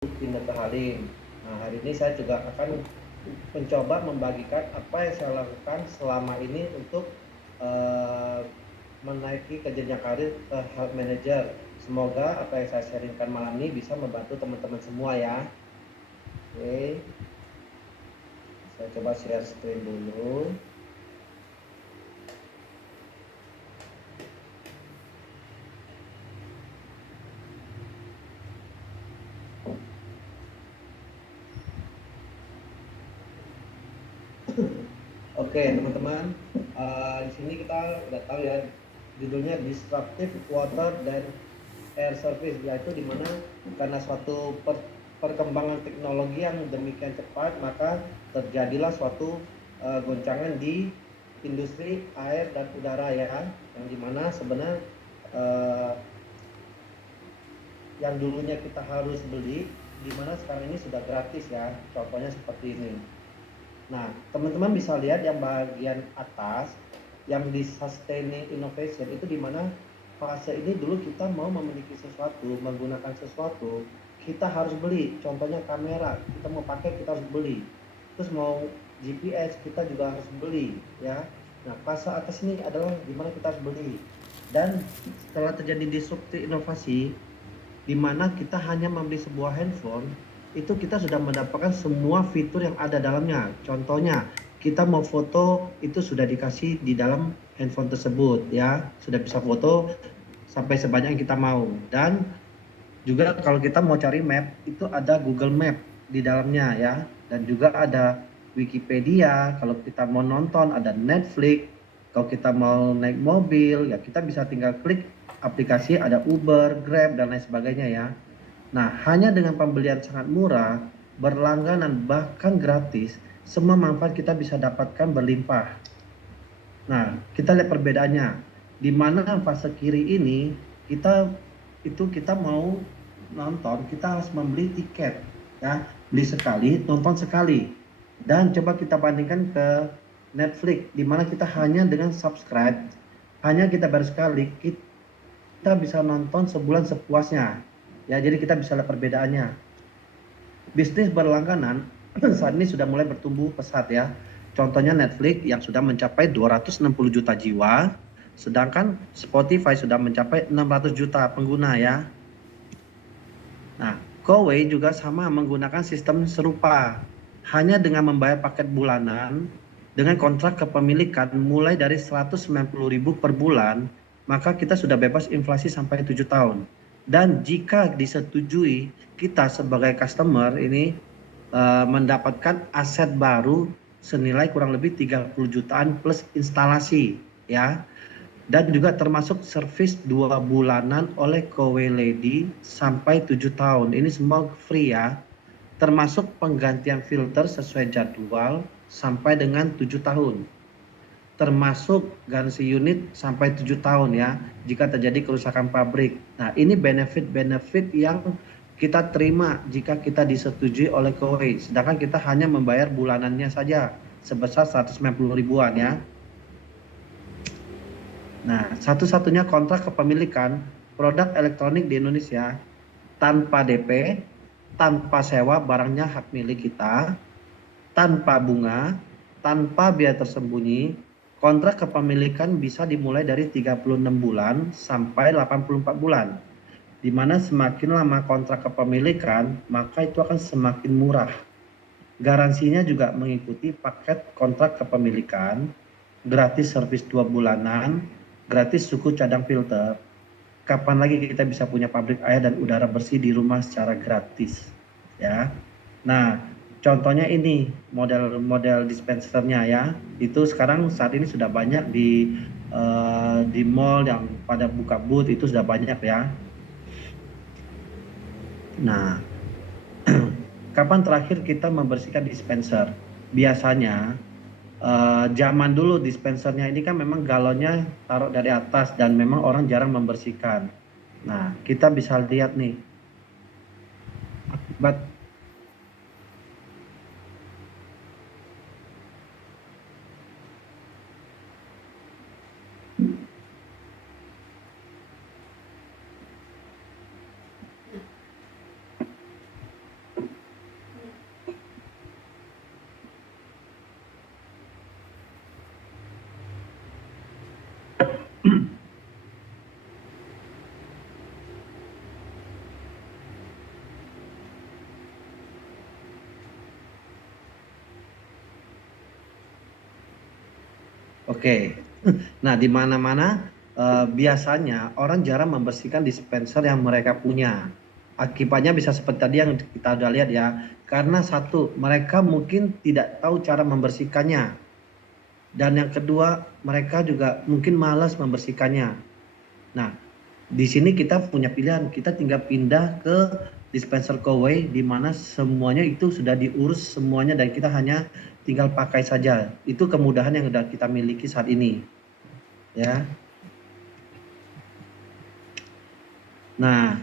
Dr. Halim. Nah, hari ini saya juga akan mencoba membagikan apa yang saya lakukan selama ini untuk menaiki ke jenjang karir ke health manager. Semoga apa yang saya sharingkan malam ini bisa membantu teman-teman semua ya. Oke, saya coba share screen dulu. Oke, teman-teman, di sini kita udah tahu ya judulnya Disruptive Water dan Air Service, yaitu dimana karena suatu perkembangan teknologi yang demikian cepat maka terjadilah suatu goncangan di industri air dan udara ya, yang dimana sebenarnya uh, yang dulunya kita harus beli, dimana sekarang ini sudah gratis ya, contohnya seperti ini. Nah, teman-teman bisa lihat yang bagian atas, yang di sustaining innovation itu di mana fase ini dulu kita mau memiliki sesuatu, menggunakan sesuatu, kita harus beli. Contohnya kamera, kita mau pakai kita harus beli. Terus mau GPS kita juga harus beli, ya. Nah, fase atas ini adalah di mana kita harus beli. Dan setelah terjadi disrupsi inovasi, di mana kita hanya membeli sebuah handphone, itu kita sudah mendapatkan semua fitur yang ada dalamnya. Contohnya, kita mau foto itu sudah dikasih di dalam handphone tersebut ya, sudah bisa foto sampai sebanyak yang kita mau. Dan juga kalau kita mau cari map, itu ada Google Map di dalamnya ya, dan juga ada Wikipedia. Kalau kita mau nonton ada Netflix. Kalau kita mau naik mobil ya kita bisa tinggal klik aplikasi, ada Uber, Grab dan lain sebagainya ya. Nah, hanya dengan pembelian sangat murah, berlangganan bahkan gratis, semua manfaat kita bisa dapatkan berlimpah. Nah, kita lihat perbedaannya. Di mana fase kiri ini kita mau nonton, kita harus membeli tiket ya, beli sekali, nonton sekali. Dan coba kita bandingkan ke Netflix di mana kita hanya dengan subscribe, hanya kita bayar sekali, kita bisa nonton sebulan sepuasnya. Ya, jadi kita bisa lihat perbedaannya. Bisnis berlangganan saat ini sudah mulai bertumbuh pesat ya. Contohnya Netflix yang sudah mencapai 260 juta jiwa, sedangkan Spotify sudah mencapai 600 juta pengguna ya. Nah, Huawei juga sama menggunakan sistem serupa. Hanya dengan membayar paket bulanan dengan kontrak kepemilikan mulai dari 190.000 per bulan, maka kita sudah bebas inflasi sampai 7 tahun. Dan jika disetujui, kita sebagai customer ini mendapatkan aset baru senilai kurang lebih 30 jutaan plus instalasi ya, dan juga termasuk servis 2 bulanan oleh Kowe Lady sampai 7 tahun. Ini semua free ya, termasuk penggantian filter sesuai jadwal sampai dengan 7 tahun, termasuk garansi unit sampai 7 tahun ya jika terjadi kerusakan pabrik. Nah, ini benefit-benefit yang kita terima jika kita disetujui oleh Kowe, sedangkan kita hanya membayar bulanannya saja sebesar 190 ribuan ya. Nah, satu-satunya kontrak kepemilikan produk elektronik di Indonesia tanpa DP, tanpa sewa barangnya hak milik kita, tanpa bunga, tanpa biaya tersembunyi. Kontrak kepemilikan bisa dimulai dari 36 bulan sampai 84 bulan. Di mana semakin lama kontrak kepemilikan, maka itu akan semakin murah. Garansinya juga mengikuti paket kontrak kepemilikan, gratis servis 2 bulanan, gratis suku cadang filter. Kapan lagi kita bisa punya pabrik air dan udara bersih di rumah secara gratis ya. Nah, contohnya ini model dispensernya ya, itu sekarang saat ini sudah banyak di mall yang pada buka booth itu sudah banyak ya. Nah, kapan terakhir kita membersihkan dispenser? Biasanya zaman dulu dispensernya ini kan memang galonnya taruh dari atas dan memang orang jarang membersihkan. Nah, kita bisa lihat nih akibat Oke. Nah, di mana-mana biasanya orang jarang membersihkan dispenser yang mereka punya. Akibatnya bisa seperti tadi yang kita udah lihat ya. Karena satu, mereka mungkin tidak tahu cara membersihkannya. Dan yang kedua, mereka juga mungkin malas membersihkannya. Nah, di sini kita punya pilihan, kita tinggal pindah ke dispenser Kowei di mana semuanya itu sudah diurus semuanya dan kita hanya tinggal pakai saja. Itu kemudahan yang sudah kita miliki saat ini, ya. Nah,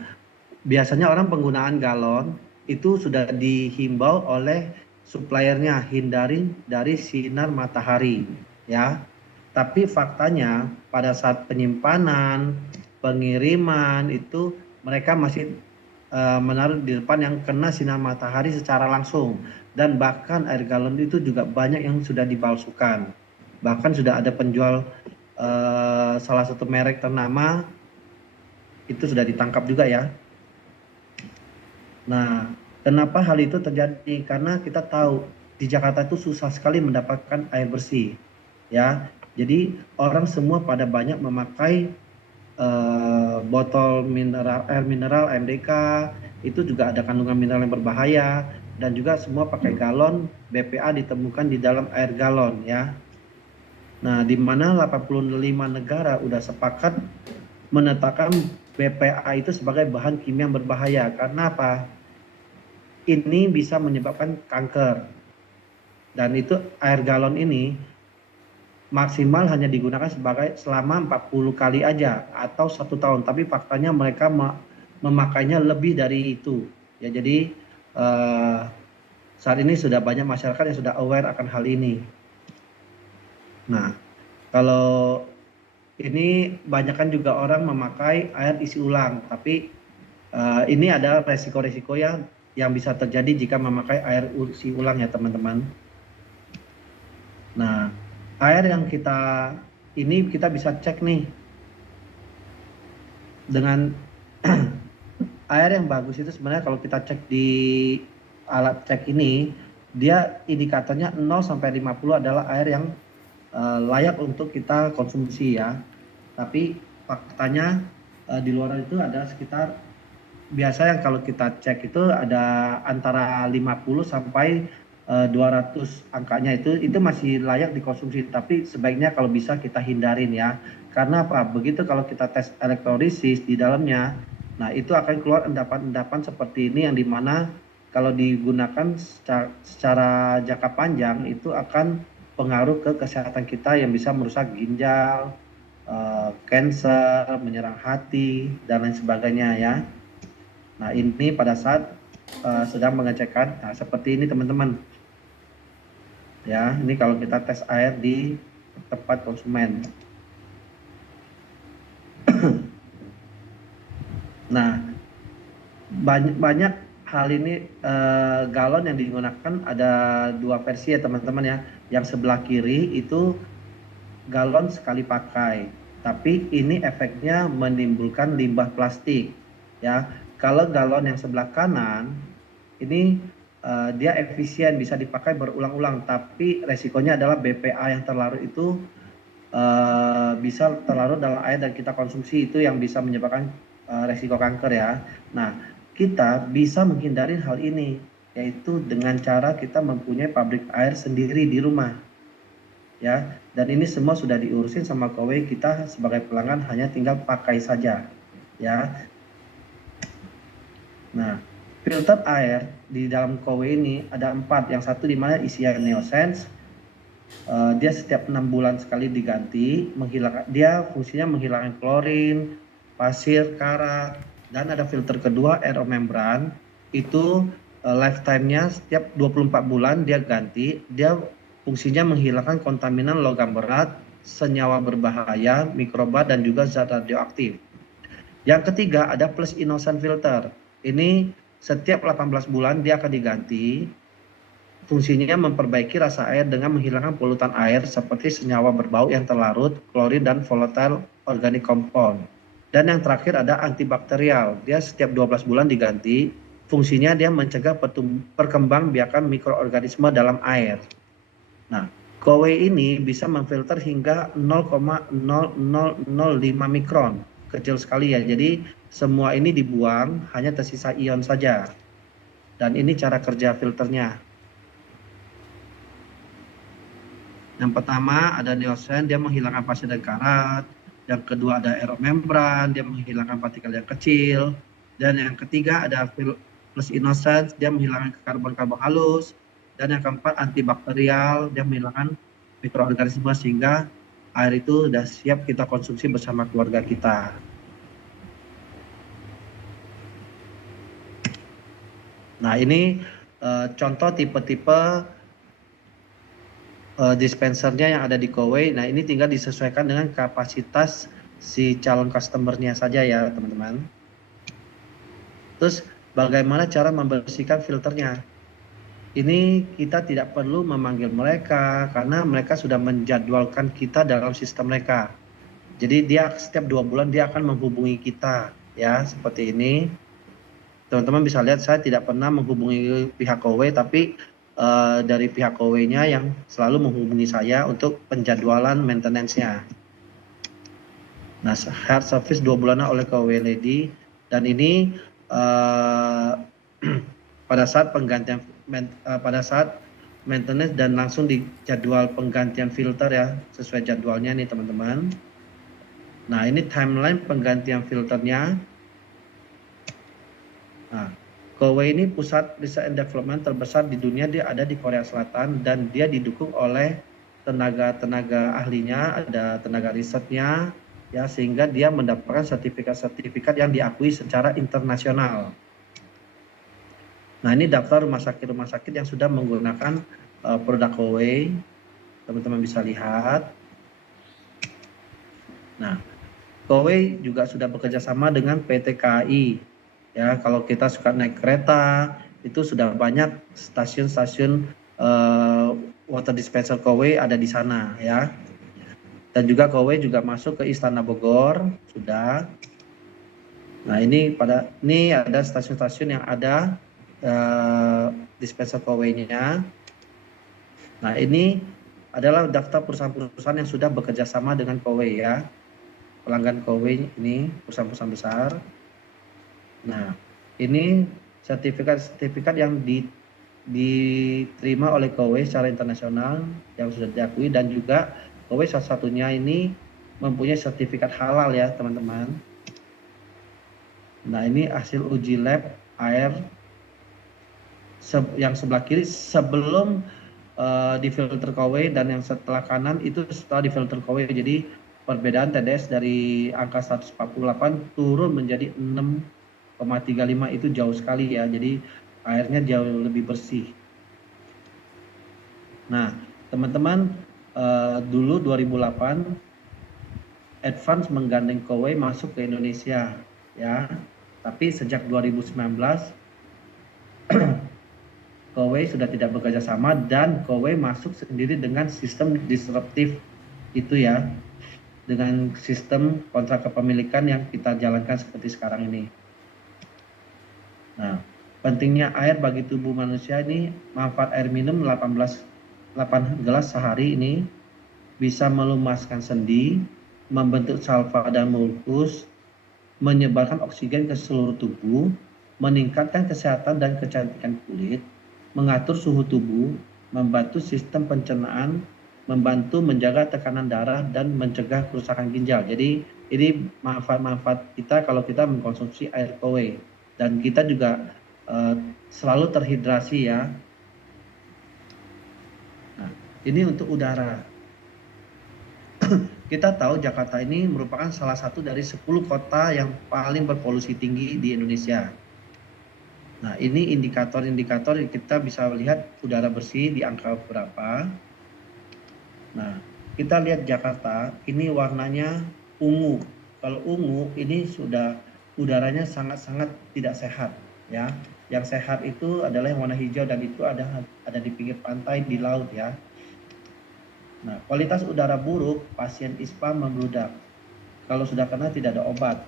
biasanya orang penggunaan galon itu sudah dihimbau oleh suppliernya hindari dari sinar matahari, ya. Tapi faktanya pada saat penyimpanan, pengiriman itu mereka masih menaruh di depan yang kena sinar matahari secara langsung dan bahkan air galon itu juga banyak yang sudah dipalsukan. Bahkan sudah ada penjual salah satu merek ternama itu sudah ditangkap juga ya. Nah, kenapa hal itu terjadi? Karena kita tahu di Jakarta itu susah sekali mendapatkan air bersih, ya. Jadi orang semua pada banyak memakai botol mineral, air mineral MDK, itu juga ada kandungan mineral yang berbahaya dan juga semua pakai galon, BPA ditemukan di dalam air galon ya. Nah, di mana 85 negara udah sepakat menetapkan BPA itu sebagai bahan kimia yang berbahaya. Karena apa? Ini bisa menyebabkan kanker. Dan itu air galon ini maksimal hanya digunakan sebagai selama 40 kali aja atau 1 tahun. Tapi faktanya mereka memakainya lebih dari itu. Ya, jadi saat ini sudah banyak masyarakat yang sudah aware akan hal ini. Nah, kalau ini banyakkan juga orang memakai air isi ulang, tapi ini ada resiko-resiko yang bisa terjadi jika memakai air isi ulang ya teman-teman. Nah, air yang ini kita bisa cek nih dengan air yang bagus itu sebenarnya kalau kita cek di alat cek ini, dia indikatornya 0 sampai 50 adalah air yang layak untuk kita konsumsi ya. Tapi faktanya di luar itu ada sekitar biasa yang kalau kita cek itu ada antara 50 sampai 200 angkanya itu masih layak dikonsumsi, tapi sebaiknya kalau bisa kita hindarin ya. Karena apa? Begitu kalau kita tes elektrolisis di dalamnya, nah itu akan keluar endapan-endapan seperti ini yang dimana kalau digunakan secara jangka panjang itu akan pengaruh ke kesehatan kita yang bisa merusak ginjal, kanker, menyerang hati dan lain sebagainya ya. Nah ini pada saat sedang mengecekkan, nah seperti ini teman-teman. Ya, ini kalau kita tes air di tempat konsumen. Nah, banyak hal ini galon yang digunakan ada 2 versi ya teman-teman ya. Yang sebelah kiri itu galon sekali pakai, tapi ini efeknya menimbulkan limbah plastik ya. Kalau galon yang sebelah kanan ini dia efisien bisa dipakai berulang-ulang, tapi resikonya adalah BPA yang terlarut itu bisa terlarut dalam air dan kita konsumsi, itu yang bisa menyebabkan resiko kanker ya. Nah, kita bisa menghindari hal ini yaitu dengan cara kita mempunyai pabrik air sendiri di rumah ya, dan ini semua sudah diurusin sama Kowei, kita sebagai pelanggan hanya tinggal pakai saja ya. Nah, filter air di dalam Kowei ini ada 4. Yang satu di mana isian Neosense, dia setiap 6 bulan sekali diganti, dia fungsinya menghilangkan klorin, pasir, karat, dan ada filter kedua aeromembran, itu lifetime-nya setiap 24 bulan dia ganti, dia fungsinya menghilangkan kontaminan logam berat, senyawa berbahaya, mikroba, dan juga zat radioaktif. Yang ketiga ada plus innocent filter. Ini setiap 18 bulan dia akan diganti. Fungsinya memperbaiki rasa air dengan menghilangkan polutan air seperti senyawa berbau yang terlarut, klorin, dan volatile organic compound. Dan yang terakhir ada antibakterial. Dia setiap 12 bulan diganti. Fungsinya dia mencegah perkembangbiakan mikroorganisme dalam air. Nah, Kowe ini bisa memfilter hingga 0,0005 mikron, kecil sekali ya. Jadi semua ini dibuang, hanya tersisa ion saja. Dan ini cara kerja filternya. Yang pertama ada neosen, dia menghilangkan pasir dan karat. Yang kedua ada aeromembran, dia menghilangkan partikel yang kecil. Dan yang ketiga ada plus innocence, dia menghilangkan karbon-karbon halus. Dan yang keempat antibakterial, dia menghilangkan mikroorganisme sehingga air itu sudah siap kita konsumsi bersama keluarga kita. Nah ini contoh tipe-tipe dispensernya yang ada di Kowei. Nah ini tinggal disesuaikan dengan kapasitas si calon customernya saja ya teman-teman. Terus bagaimana cara membersihkan filternya? Ini kita tidak perlu memanggil mereka karena mereka sudah menjadwalkan kita dalam sistem mereka. Jadi dia setiap 2 bulan dia akan menghubungi kita ya seperti ini. Teman-teman bisa lihat saya tidak pernah menghubungi pihak Kowei, tapi dari pihak Kowei-nya yang selalu menghubungi saya untuk penjadwalan maintenance-nya. Nah, hard service 2 bulanan oleh Kowei Lady, dan ini pada saat penggantian pada saat maintenance dan langsung di jadwal penggantian filter ya, sesuai jadwalnya nih teman-teman. Nah, ini timeline penggantian filternya. Nah, Kowei ini pusat research and development terbesar di dunia, dia ada di Korea Selatan dan dia didukung oleh tenaga ahlinya, ada tenaga risetnya ya, sehingga dia mendapatkan sertifikat-sertifikat yang diakui secara internasional. Nah, ini daftar rumah sakit yang sudah menggunakan produk Kowei. Teman-teman bisa lihat. Nah, Kowei juga sudah bekerja sama dengan PT KAI. Ya, kalau kita suka naik kereta, itu sudah banyak stasiun-stasiun water dispenser Kowei ada di sana ya. Dan juga Kowei juga masuk ke Istana Bogor sudah. Nah, ini ada stasiun-stasiun yang ada dispenser Kowei-nya. Nah, ini adalah daftar perusahaan-perusahaan yang sudah bekerja sama dengan Kowei ya. Pelanggan Kowei ini perusahaan-perusahaan besar. Nah, ini sertifikat-sertifikat yang diterima oleh Kowei secara internasional yang sudah diakui, dan juga Kowei salah satunya ini mempunyai sertifikat halal ya teman-teman. Nah, ini hasil uji lab air yang sebelah kiri sebelum difilter Kowei, dan yang setelah kanan itu setelah difilter Kowei. Jadi perbedaan TDS dari angka 148 turun menjadi 6,35, itu jauh sekali ya. Jadi airnya jauh lebih bersih. Nah, teman-teman, dulu 2008 Advance menggandeng Kowei masuk ke Indonesia ya. Tapi sejak 2019 Kowei sudah tidak bekerja sama dan Kowei masuk sendiri dengan sistem disruptif itu ya, dengan sistem kontrak kepemilikan yang kita jalankan seperti sekarang ini. Nah, pentingnya air bagi tubuh manusia ini, manfaat air minum 8 gelas sehari ini bisa melumaskan sendi, membentuk salva dan mukus, menyebarkan oksigen ke seluruh tubuh, meningkatkan kesehatan dan kecantikan kulit, mengatur suhu tubuh, membantu sistem pencernaan, membantu menjaga tekanan darah, dan mencegah kerusakan ginjal. Jadi ini manfaat-manfaat kita kalau kita mengkonsumsi air Kowei, dan kita juga selalu terhidrasi ya. Nah, ini untuk udara. Kita tahu Jakarta ini merupakan salah satu dari 10 kota yang paling berpolusi tinggi di Indonesia. Nah, ini indikator-indikator yang kita bisa lihat udara bersih di angka berapa. Nah, kita lihat Jakarta, ini warnanya ungu. Kalau ungu ini sudah udaranya sangat-sangat tidak sehat ya. Yang sehat itu adalah yang warna hijau, dan itu ada di pinggir pantai, di laut ya. Nah, kualitas udara buruk, pasien ISPA membludak. Kalau sudah kena tidak ada obat.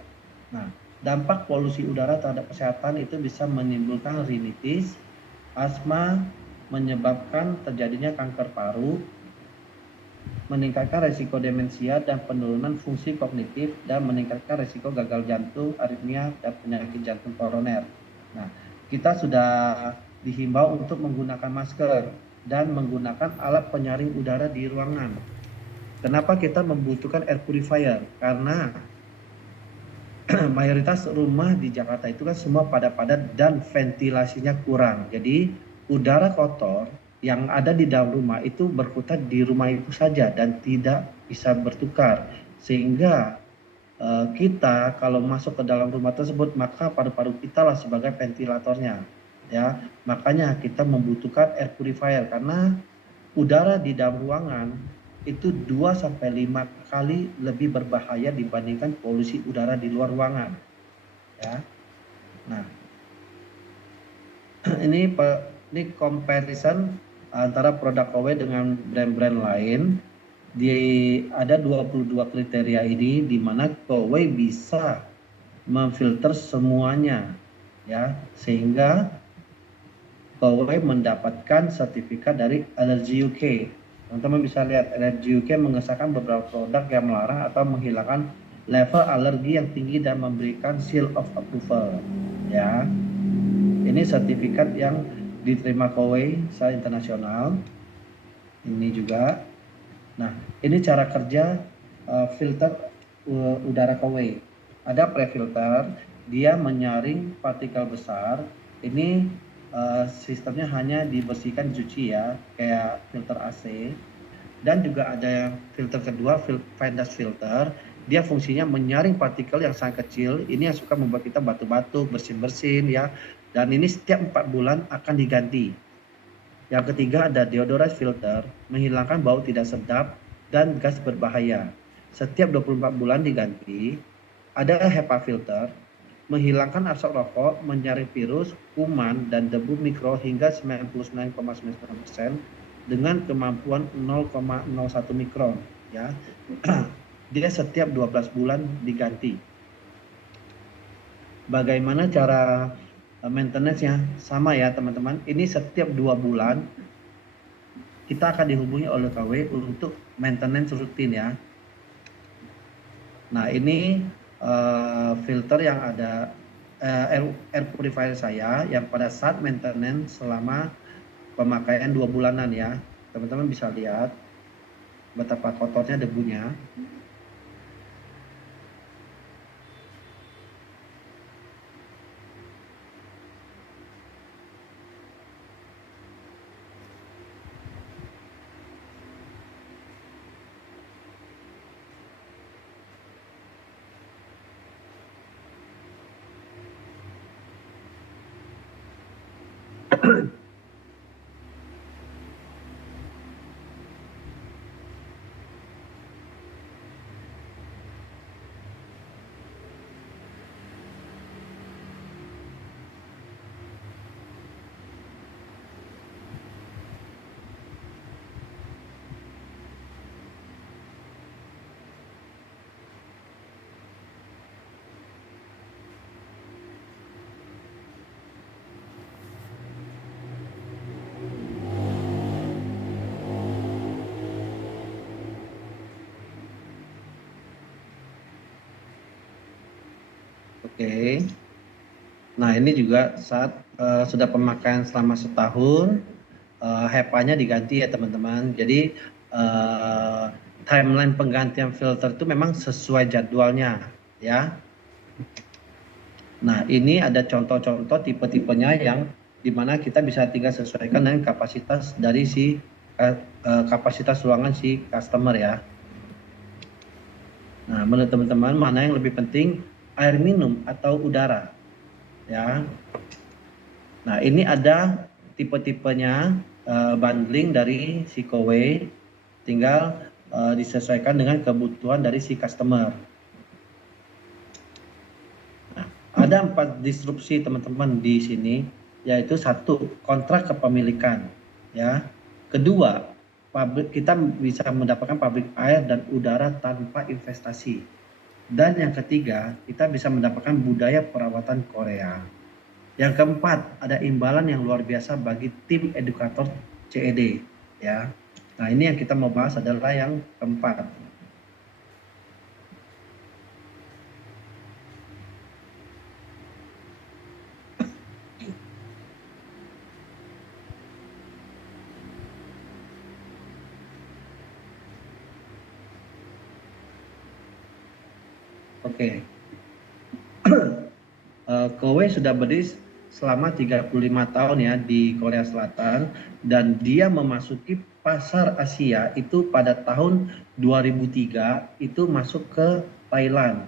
Nah, dampak polusi udara terhadap kesehatan itu bisa menimbulkan rinitis, asma, menyebabkan terjadinya kanker paru, meningkatkan resiko demensia dan penurunan fungsi kognitif, dan meningkatkan resiko gagal jantung, aritmia, dan penyakit jantung koroner. Nah, kita sudah dihimbau untuk menggunakan masker dan menggunakan alat penyaring udara di ruangan. Kenapa kita membutuhkan air purifier? Karena mayoritas rumah di Jakarta itu kan semua padat-padat dan ventilasinya kurang. Jadi udara kotor yang ada di dalam rumah itu berkutat di rumah itu saja dan tidak bisa bertukar. Sehingga kita kalau masuk ke dalam rumah tersebut, maka paru-paru kita lah sebagai ventilatornya. Ya, makanya kita membutuhkan air purifier karena udara di dalam ruangan itu 2-5 kali lebih berbahaya dibandingkan polusi udara di luar ruangan. Ya. Nah, ini comparison antara produk KW dengan brand-brand lain. Ada 22 kriteria ini di mana KW bisa memfilter semuanya, ya, sehingga KW mendapatkan sertifikat dari Allergy UK. Teman-teman bisa lihat, Allergy UK mengesahkan beberapa produk yang melarang atau menghilangkan level alergi yang tinggi dan memberikan seal of approval. Ya, ini sertifikat yang diterima KW secara internasional. Ini juga. Nah, ini cara kerja filter udara KW. Ada pre-filter, dia menyaring partikel besar. Ini sistemnya hanya dibersihkan, dicuci ya, kayak filter AC. Dan juga ada filter kedua, fine dust filter. Dia fungsinya menyaring partikel yang sangat kecil. Ini yang suka membuat kita batuk-batuk, bersin-bersin ya. Dan ini setiap 4 bulan akan diganti. Yang ketiga ada deodorant filter, menghilangkan bau tidak sedap dan gas berbahaya. Setiap 24 bulan diganti. Ada HEPA filter, menghilangkan asap rokok, menyaring virus, kuman, dan debu mikro hingga 99,99% dengan kemampuan 0,01 mikron. Ya. Dia setiap 12 bulan diganti. Bagaimana cara maintenance-nya? Sama ya teman-teman, ini setiap 2 bulan kita akan dihubungi oleh KW untuk maintenance rutin ya. Nah ini filter yang ada air purifier saya yang pada saat maintenance selama pemakaian 2 bulanan ya. Teman-teman bisa lihat betapa kotornya debunya. Oke. Nah ini juga saat sudah pemakaian selama setahun, HEPA-nya diganti ya teman-teman. Jadi timeline penggantian filter itu memang sesuai jadwalnya ya. Nah ini ada contoh-contoh tipe-tipenya yang dimana kita bisa tinggal sesuaikan dengan kapasitas dari si kapasitas ruangan si customer ya. Nah menurut teman-teman mana yang lebih penting, air minum atau udara ya. Nah ini ada tipe-tipenya bundling dari si KW, tinggal disesuaikan dengan kebutuhan dari si customer. Nah, ada 4 disrupsi teman-teman di sini, yaitu 1, kontrak kepemilikan ya. Kedua, kita bisa mendapatkan pabrik air dan udara tanpa investasi. Dan yang ketiga, kita bisa mendapatkan budaya perawatan Korea. Yang keempat, ada imbalan yang luar biasa bagi tim edukator CED ya. Nah, ini yang kita mau bahas adalah yang keempat. Oke. Kowe sudah berdiri selama 35 tahun ya di Korea Selatan, dan dia memasuki pasar Asia itu pada tahun 2003 itu masuk ke Thailand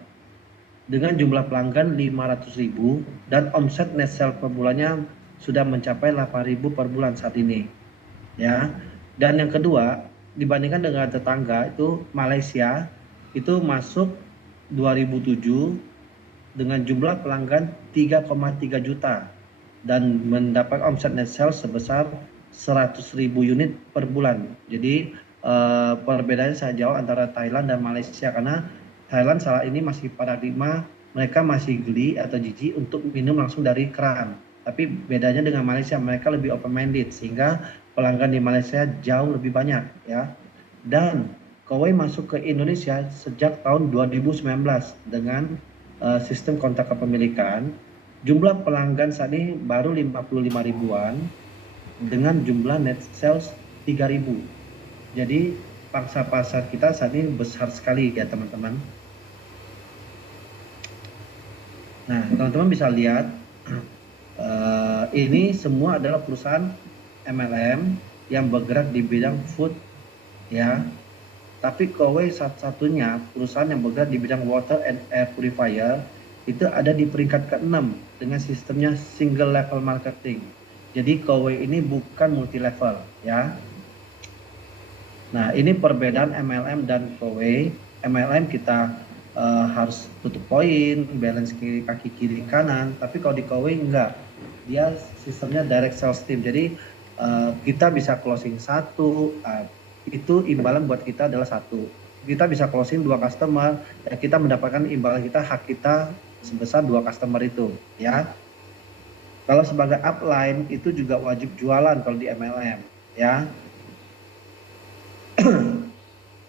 dengan jumlah pelanggan 500.000 dan omset net sale per bulannya sudah mencapai 8.000 per bulan saat ini ya. Dan yang kedua, dibandingkan dengan tetangga itu Malaysia itu masuk 2007 dengan jumlah pelanggan 3,3 juta dan mendapat omset net sales sebesar 100.000 unit per bulan. Jadi perbedaannya sangat jauh antara Thailand dan Malaysia, karena Thailand saat ini masih paradigma mereka masih geli atau jijik untuk minum langsung dari keran. Tapi bedanya dengan Malaysia, mereka lebih open minded sehingga pelanggan di Malaysia jauh lebih banyak ya. Dan Kowei masuk ke Indonesia sejak tahun 2019 dengan sistem kontrak kepemilikan. Jumlah pelanggan saat ini baru 55 ribuan dengan jumlah net sales 3.000. Jadi pangsa pasar kita saat ini besar sekali ya teman-teman. Nah, teman-teman bisa lihat ini semua adalah perusahaan MLM yang bergerak di bidang food ya. Tapi Kowei satu-satunya perusahaan yang bergerak di bidang water and air purifier itu ada di peringkat ke-6 dengan sistemnya single level marketing. Jadi Kowei ini bukan multi level ya. Nah, ini perbedaan MLM dan Kowei. MLM kita harus tutup poin, balance kaki kiri kanan, tapi kalau di Kowei enggak. Dia sistemnya direct sales team. Jadi kita bisa closing satu, itu imbalan buat kita adalah satu. Kita bisa closing 2 customer, ya kita mendapatkan imbalan kita, hak kita sebesar 2 customer itu ya. Kalau sebagai upline itu juga wajib jualan kalau di MLM ya.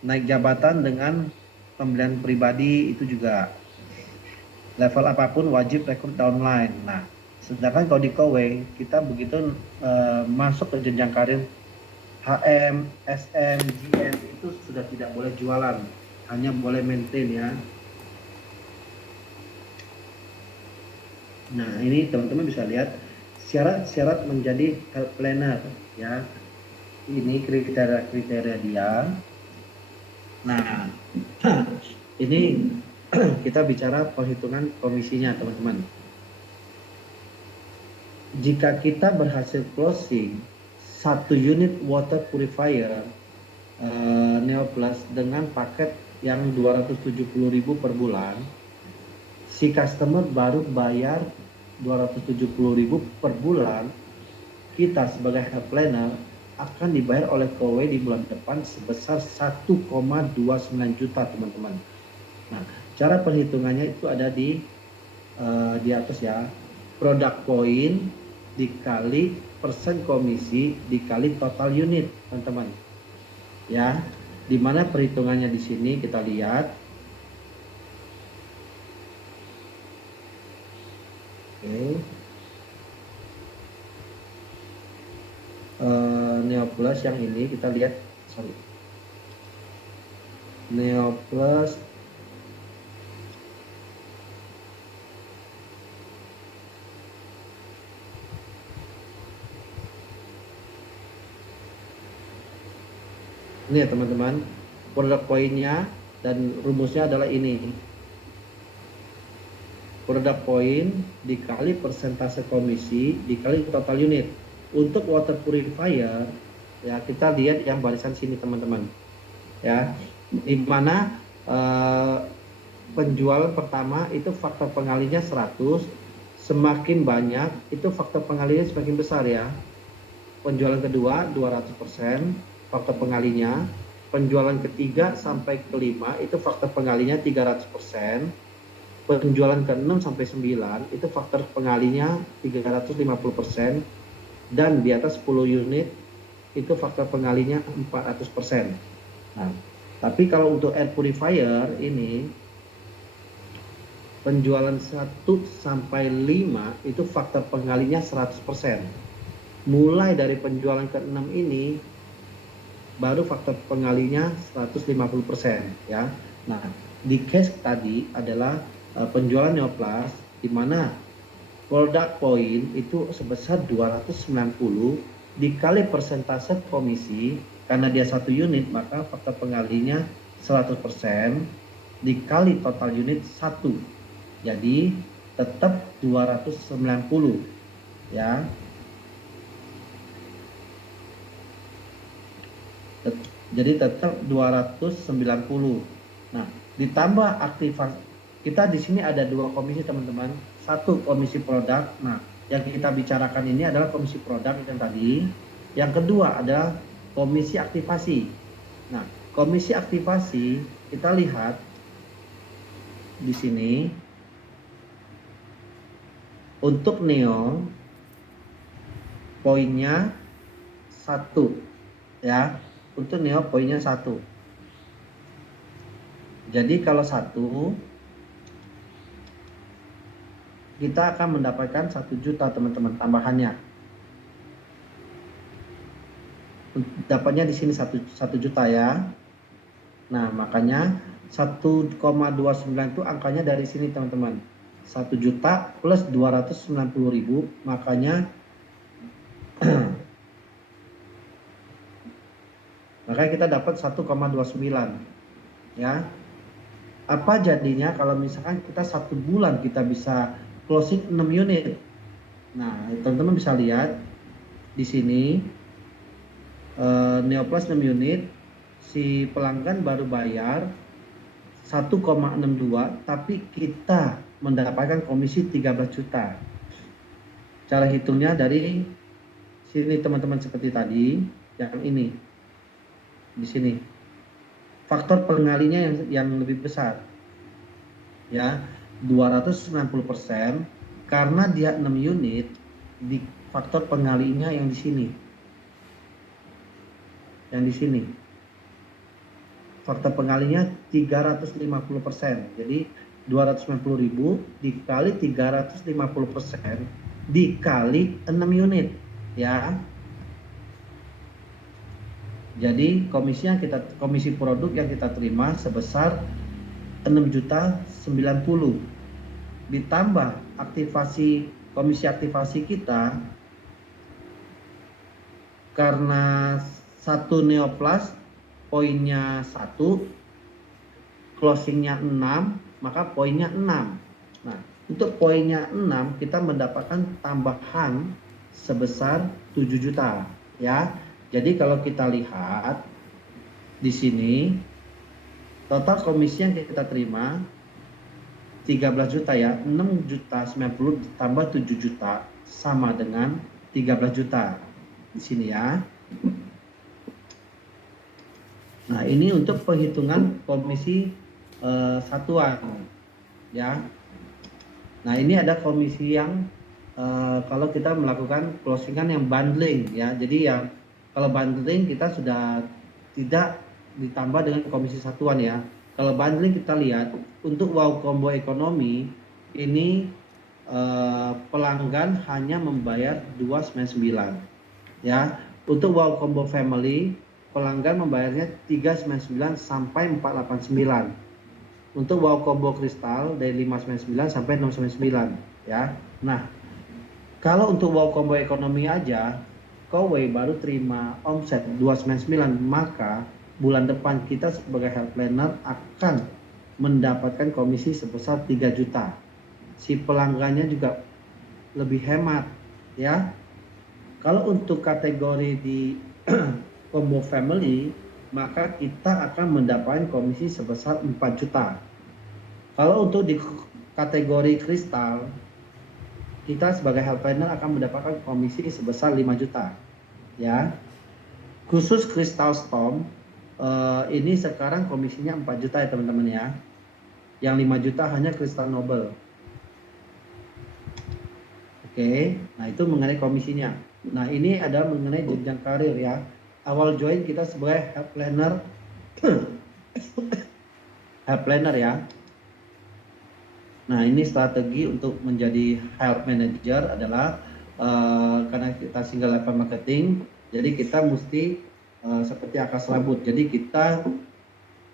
Naik jabatan dengan pembelian pribadi itu juga level apapun wajib rekrut downline. Nah, sedangkan kalau di Kowei kita begitu masuk ke jenjang karir HM, SM, GM itu sudah tidak boleh jualan, hanya boleh maintain ya. Nah, ini teman-teman bisa lihat syarat-syarat menjadi health planner ya. Ini kriteria-kriteria dia. Nah, ini kita bicara perhitungan komisinya teman-teman. Jika kita berhasil closing 1 unit water purifier Neoplus dengan paket yang 270.000 per bulan, si customer baru bayar 270.000 per bulan, kita sebagai health planner akan dibayar oleh Kowei di bulan depan sebesar 1,29 juta teman-teman. Nah, cara perhitungannya itu ada di atas ya. Product point dikali persen komisi dikali total unit teman-teman ya, dimana perhitungannya di sini kita lihat. Neoplus yang ini kita lihat, Neoplus ini ya teman-teman, produk poinnya dan rumusnya adalah ini. Produk poin dikali persentase komisi dikali total unit. Untuk water purifier ya, kita lihat yang barisan sini teman-teman ya, di mana penjualan pertama itu faktor pengalinya 100, semakin banyak itu faktor pengalinya semakin besar ya. Penjualan kedua 200%, faktor pengalinya. Penjualan ketiga sampai kelima itu faktor pengalinya 300%. Penjualan ke-6 sampai 9 itu faktor pengalinya 350%, dan di atas 10 unit itu faktor pengalinya 400%. Nah, tapi kalau untuk air purifier ini penjualan 1 sampai 5 itu faktor pengalinya 100%. Mulai dari penjualan ke-6 ini baru faktor pengalinya 150% ya. Nah, di case tadi adalah penjualan Neoplas di mana produk poin itu sebesar 290 dikali persentase komisi, karena dia 1 unit maka faktor pengalinya 100% dikali total unit 1. Jadi tetap 290 ya. Jadi tetap 290. Nah, ditambah aktivasi kita di sini ada 2 komisi teman-teman. 1 komisi produk. Nah, yang kita bicarakan ini adalah komisi produk yang tadi. Yang kedua adalah komisi aktivasi. Nah, komisi aktivasi kita lihat di sini untuk Neo poinnya 1 ya. Untuk Neo poinnya 1. Jadi kalau 1 kita akan mendapatkan 1 juta teman-teman tambahannya. Dapatnya di sini 1 juta ya. Nah, makanya 1,29 itu angkanya dari sini teman-teman. 1 juta plus 290.000, makanya kita dapat 1,29 ya. Apa jadinya kalau misalkan kita 1 bulan kita bisa closing 6 unit. Nah, teman-teman bisa lihat di sini Neoplas 6 unit, si pelanggan baru bayar 1,62 tapi kita mendapatkan komisi 13 juta. Cara hitungnya dari sini teman-teman, seperti tadi yang ini di sini faktor pengalinya yang lebih besar ya, 290%, karena dia 6 unit di faktor pengalinya yang di sini, faktor pengalinya 350%. Jadi 290.000 dikali 350% dikali 6 unit ya. Jadi komisi produk yang kita terima sebesar 6.090.000 ditambah komisi aktivasi kita, karena 1 Neoplas poinnya 1, closingnya 6, maka poinnya 6. Nah, untuk poinnya 6 kita mendapatkan tambahan sebesar 7 juta ya. Jadi kalau kita lihat di sini total komisi yang kita terima 13 juta ya, 6.090 ditambah 7 juta sama dengan 13 juta di sini ya. Nah, ini untuk penghitungan komisi satuan ya. Nah, ini ada komisi yang kalau kita melakukan closingan yang bundling ya. Jadi yang kalau bundling kita sudah tidak ditambah dengan komisi satuan ya. Kalau bundling kita lihat untuk wow combo ekonomi ini pelanggan hanya membayar 299 ya. Untuk wow combo family pelanggan membayarnya 399 sampai 489. Untuk wow combo kristal dari 599 sampai 699 ya. Nah, kalau untuk wow combo ekonomi aja Kowei baru terima omset 299, maka bulan depan kita sebagai health planner akan mendapatkan komisi sebesar 3 juta. Si pelanggannya juga lebih hemat ya. Kalau untuk kategori di combo family, maka kita akan mendapatkan komisi sebesar 4 juta. Kalau untuk di kategori kristal, kita sebagai health planner akan mendapatkan komisi sebesar 5 juta ya. Khusus Crystal Storm ini sekarang komisinya 4 juta ya teman-teman ya. Yang 5 juta hanya Crystal Noble. Oke, nah itu mengenai komisinya. Nah, ini adalah mengenai jenjang karir ya. awal join kita sebagai health planner, health planner ya. Nah, ini strategi untuk menjadi health manager adalah karena kita single level marketing, jadi kita mesti seperti akas rambut. Jadi kita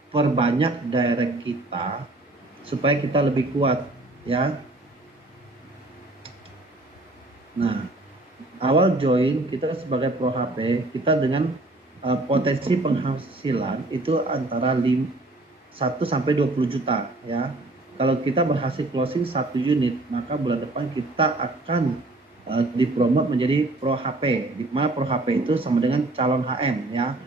perbanyak direct kita supaya kita lebih kuat ya. Nah, awal join kita sebagai pro HP, kita dengan potensi penghasilan itu antara 1 sampai 20 juta ya. Kalau kita berhasil closing 1 unit, maka bulan depan kita akan dipromot menjadi pro HP. Di mana pro HP itu sama dengan calon HM ya.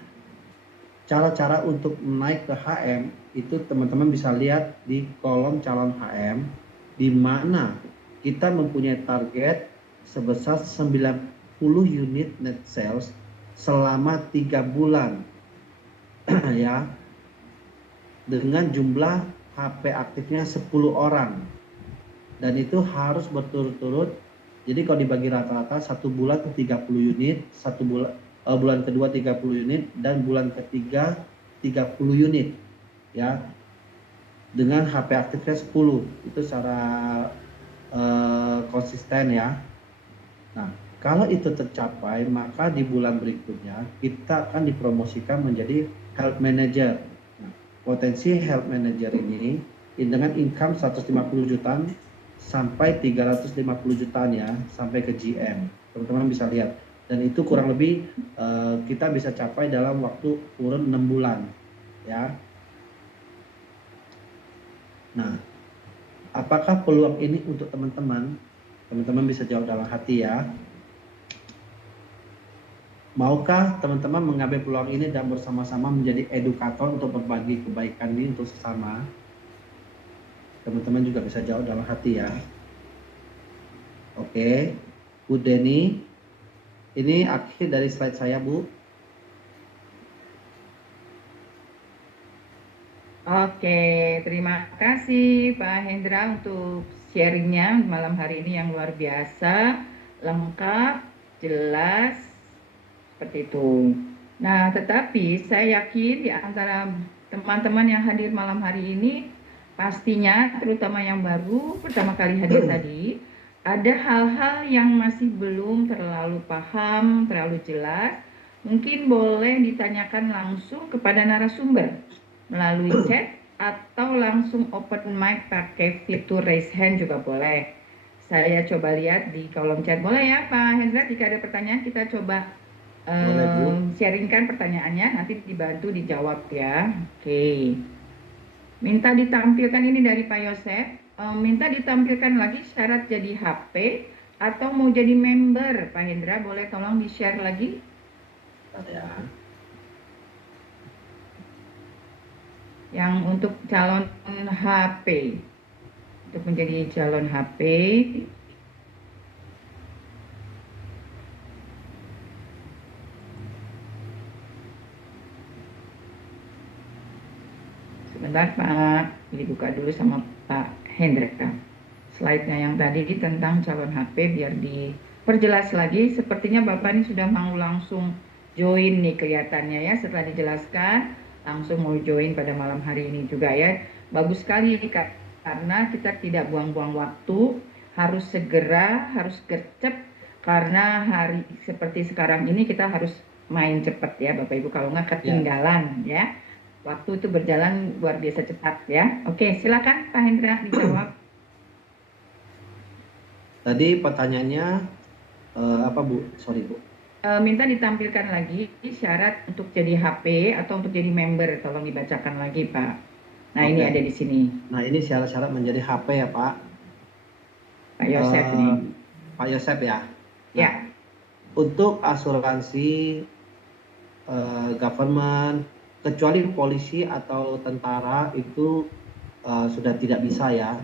Cara-cara untuk naik ke HM itu teman-teman bisa lihat di kolom calon HM, di mana kita mempunyai target sebesar 90 unit net sales selama 3 bulan ya, dengan jumlah HP aktifnya 10 orang, dan itu harus berturut-turut. Jadi kalau dibagi rata-rata 1 bulan 30 unit, bulan kedua 30 unit, dan bulan ketiga 30 unit ya, dengan HP aktifnya 10. Itu secara konsisten ya. Nah, kalau itu tercapai, maka di bulan berikutnya kita akan dipromosikan menjadi health manager. Nah, potensi health manager ini dengan income 150 jutaan sampai 350 jutaan ya, sampai ke GM. Teman-teman bisa lihat. Dan itu kurang lebih kita bisa capai dalam waktu kurun 6 bulan ya. Nah, apakah peluang ini untuk teman-teman? Teman-teman bisa jawab dalam hati ya. Maukah teman-teman mengambil peluang ini dan bersama-sama menjadi edukator untuk berbagi kebaikan ini untuk sesama? Teman-teman juga bisa jawab dalam hati ya. Oke, Bu Deni, ini akhir dari slide saya, Bu. Oke, terima kasih Pak Hendra untuk sharingnya malam hari ini yang luar biasa, lengkap, jelas, seperti itu. Nah, tetapi saya yakin di antara teman-teman yang hadir malam hari ini, pastinya terutama yang baru pertama kali hadir tadi, ada hal-hal yang masih belum terlalu paham, terlalu jelas. Mungkin boleh ditanyakan langsung kepada narasumber melalui chat atau langsung open mic pakai fitur raise hand juga boleh. Saya coba lihat di kolom chat. Boleh ya Pak Hendra, jika ada pertanyaan kita coba Boleh, Bu. sharingkan pertanyaannya, nanti dibantu dijawab ya. Oke. Minta ditampilkan ini dari Pak Yosef. Minta ditampilkan lagi syarat jadi HP atau mau jadi member. Pak Hendra, boleh tolong di-share lagi? Ya. Yang untuk calon HP. Untuk menjadi calon HP, sebentar Pak, dibuka dulu sama Pak Hendra. Slide-nya yang tadi tentang calon HP biar diperjelas lagi. Sepertinya Bapak ini sudah mau langsung join nih kelihatannya ya, setelah dijelaskan langsung mau join pada malam hari ini juga ya. Bagus sekali Kak, karena kita tidak buang-buang waktu, harus segera, harus gercep, karena hari seperti sekarang ini kita harus main cepat ya Bapak Ibu, kalau nggak ketinggalan ya. Waktu itu berjalan luar biasa cepat ya. Oke, silakan Pak Hendra dijawab. Tadi pertanyaannya apa, Bu? Sorry, Bu. Minta ditampilkan lagi syarat untuk jadi HP atau untuk jadi member, tolong dibacakan lagi Pak. Nah, ini ada di sini. Nah, ini syarat-syarat menjadi HP ya, Pak. Pak Yosef nih. Pak Yosef ya. Ya. Nah, untuk asuransi government, kecuali polisi atau tentara itu sudah tidak bisa ya.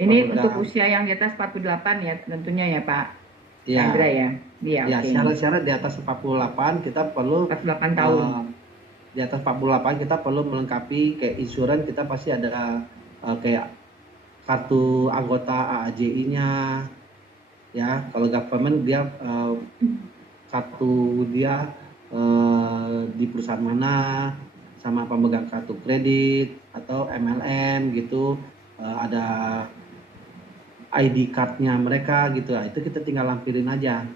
Ini untuk usia yang di atas 48 ya tentunya ya Pak Hendra ya. Iya, ya, oke. syarat-syarat di atas 48 kita perlu 48 tahun. Di atas 48 kita perlu melengkapi kayak insurans, kita pasti ada kayak kartu anggota AAJI-nya ya. Kalau government dia kartu dia di perusahaan mana, sama pemegang kartu kredit atau MLM gitu, ada ID card-nya mereka gitu. Nah, itu kita tinggal lampirin aja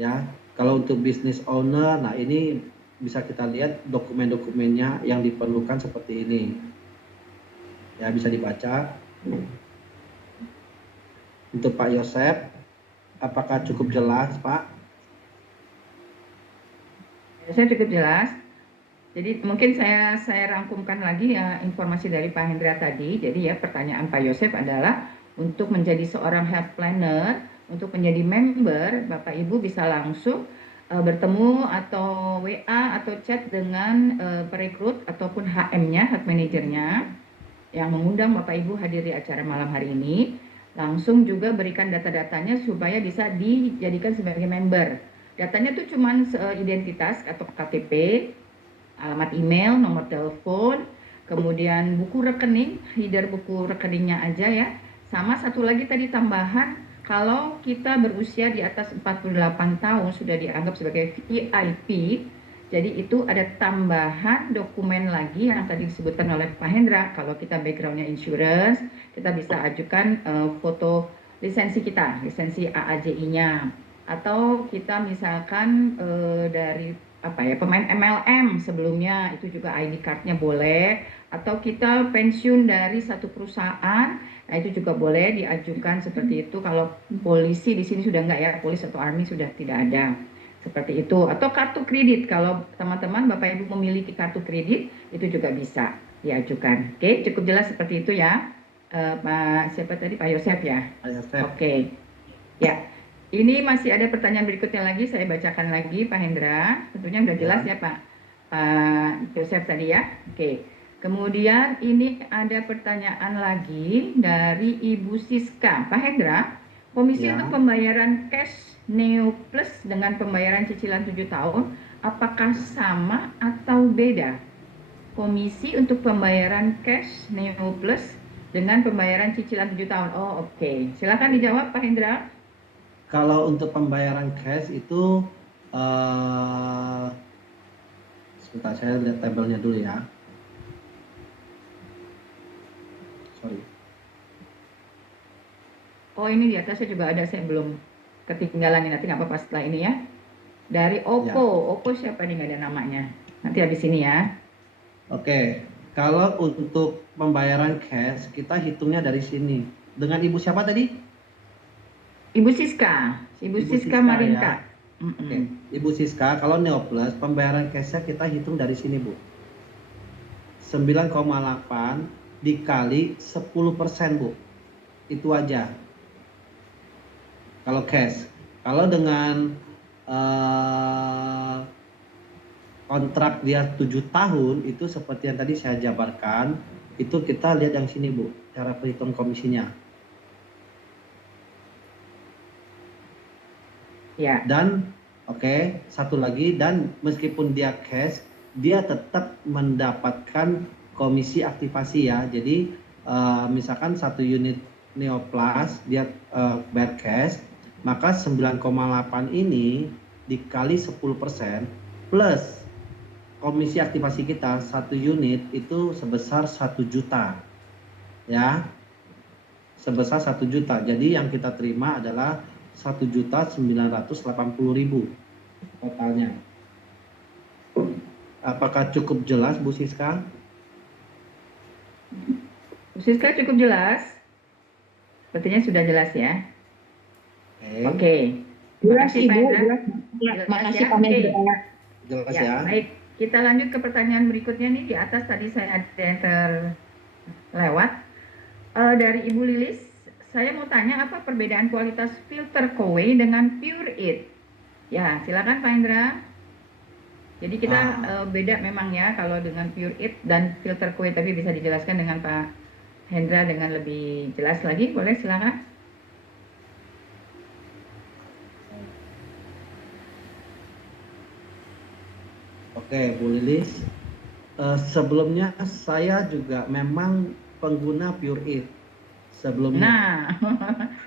ya. Kalau untuk business owner, nah ini bisa kita lihat dokumen-dokumennya yang diperlukan seperti ini. Ya, bisa dibaca. Untuk Pak Yosep, apakah cukup jelas, Pak? Saya cukup jelas. Jadi mungkin saya rangkumkan lagi ya informasi dari Pak Hendra tadi. Jadi ya pertanyaan Pak Yosef adalah untuk menjadi seorang health planner, untuk menjadi member, Bapak Ibu bisa langsung bertemu atau WA atau chat dengan perekrut ataupun HM-nya, health manager-nya yang mengundang Bapak Ibu hadir di acara malam hari ini. Langsung juga berikan data-datanya supaya bisa dijadikan sebagai member. Datanya tuh cuman identitas atau KTP, alamat email, nomor telepon, kemudian buku rekening, header buku rekeningnya aja ya. Sama satu lagi tadi tambahan, kalau kita berusia di atas 48 tahun sudah dianggap sebagai VIP, jadi itu ada tambahan dokumen lagi yang tadi disebutkan oleh Pak Hendra. Kalau kita backgroundnya insurance, kita bisa ajukan foto lisensi kita, lisensi AAJI-nya. Atau kita misalkan dari apa ya, pemain MLM sebelumnya, itu juga ID card-nya boleh. Atau kita pensiun dari satu perusahaan, nah itu juga boleh diajukan seperti itu. Kalau polisi di sini sudah enggak ya, polisi atau army sudah tidak ada. Seperti itu. Atau kartu kredit, kalau teman-teman Bapak Ibu memiliki kartu kredit, itu juga bisa diajukan. Oke, cukup jelas seperti itu ya. Pak siapa tadi, Pak Yosef ya? Pak Yosef. Oke. Ya, ini masih ada pertanyaan berikutnya lagi, saya bacakan lagi Pak Hendra. Tentunya sudah jelas ya Pak Yosef tadi ya. Oke. Kemudian ini ada pertanyaan lagi dari Ibu Siska. Pak Hendra, komisi Ya. untuk pembayaran cash Neo Plus dengan pembayaran cicilan 7 tahun, apakah sama atau beda? Komisi untuk pembayaran cash Neo Plus dengan pembayaran cicilan 7 tahun. Oh, oke. Silakan dijawab Pak Hendra. Kalau untuk pembayaran cash itu, sebentar saya lihat tabelnya dulu ya. Sorry. Oh, ini di atasnya juga ada, saya belum ketinggalan, nanti nggak apa-apa setelah ini ya. Dari Oppo, Oppo siapa nih, nggak ada namanya. Nanti habis ini ya. Oke, kalau untuk pembayaran cash kita hitungnya dari sini. Dengan Ibu siapa tadi? Ibu Siska, Ibu Siska Ya. Marinka. Oke, Ibu Siska, kalau Neoplus pembayaran cashnya kita hitung dari sini Bu. 9,8 dikali 10% Bu. Itu aja. Kalau cash. Kalau dengan kontrak dia 7 tahun, itu seperti yang tadi saya jabarkan, itu kita lihat yang sini Bu, cara perhitung komisinya. Ya. Dan satu lagi, dan meskipun dia cash, dia tetap mendapatkan komisi aktivasi ya. Jadi misalkan satu unit Neoplus dia bayar cash, maka 9,8 ini dikali 10% plus komisi aktivasi kita satu unit itu sebesar 1 juta ya, sebesar 1 juta. Jadi yang kita terima adalah 1.980.000 totalnya. Apakah cukup jelas Bu Siska? Bu Siska cukup jelas? Sepertinya sudah jelas ya. Oke. Jelas Ibu, jelas. Terima kasih Ya? Pak Hendra. Jelas ya. Baik, kita lanjut ke pertanyaan berikutnya nih. Di atas tadi saya ada yang terlewat. Dari Ibu Lilis, saya mau tanya apa perbedaan kualitas filter Kowei dengan Pure It? Ya, silakan Pak Hendra. Jadi kita beda memang ya kalau dengan Pure It dan filter Kowei, tapi bisa dijelaskan dengan Pak Hendra dengan lebih jelas lagi, boleh silakan. Oke, Bu Lilis. Sebelumnya saya juga memang pengguna Pure It sebelumnya. Nah,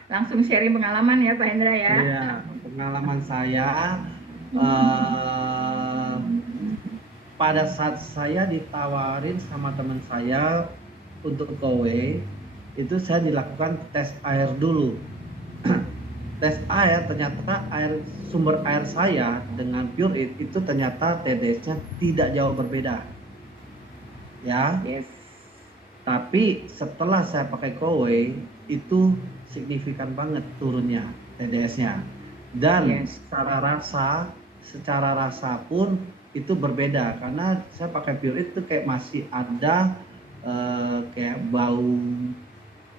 langsung sharing pengalaman ya Pak Hendra ya. Iya, pengalaman saya pada saat saya ditawarin sama teman saya untuk kowe, itu saya dilakukan tes air dulu. Tes air, ternyata sumber air saya dengan Pure It itu ternyata TDS-nya tidak jauh berbeda. Ya, Yes. tapi setelah saya pakai Kowe itu signifikan banget turunnya TDS-nya. Dan Yes. secara rasa pun itu berbeda karena saya pakai Pure It itu kayak masih ada kayak bau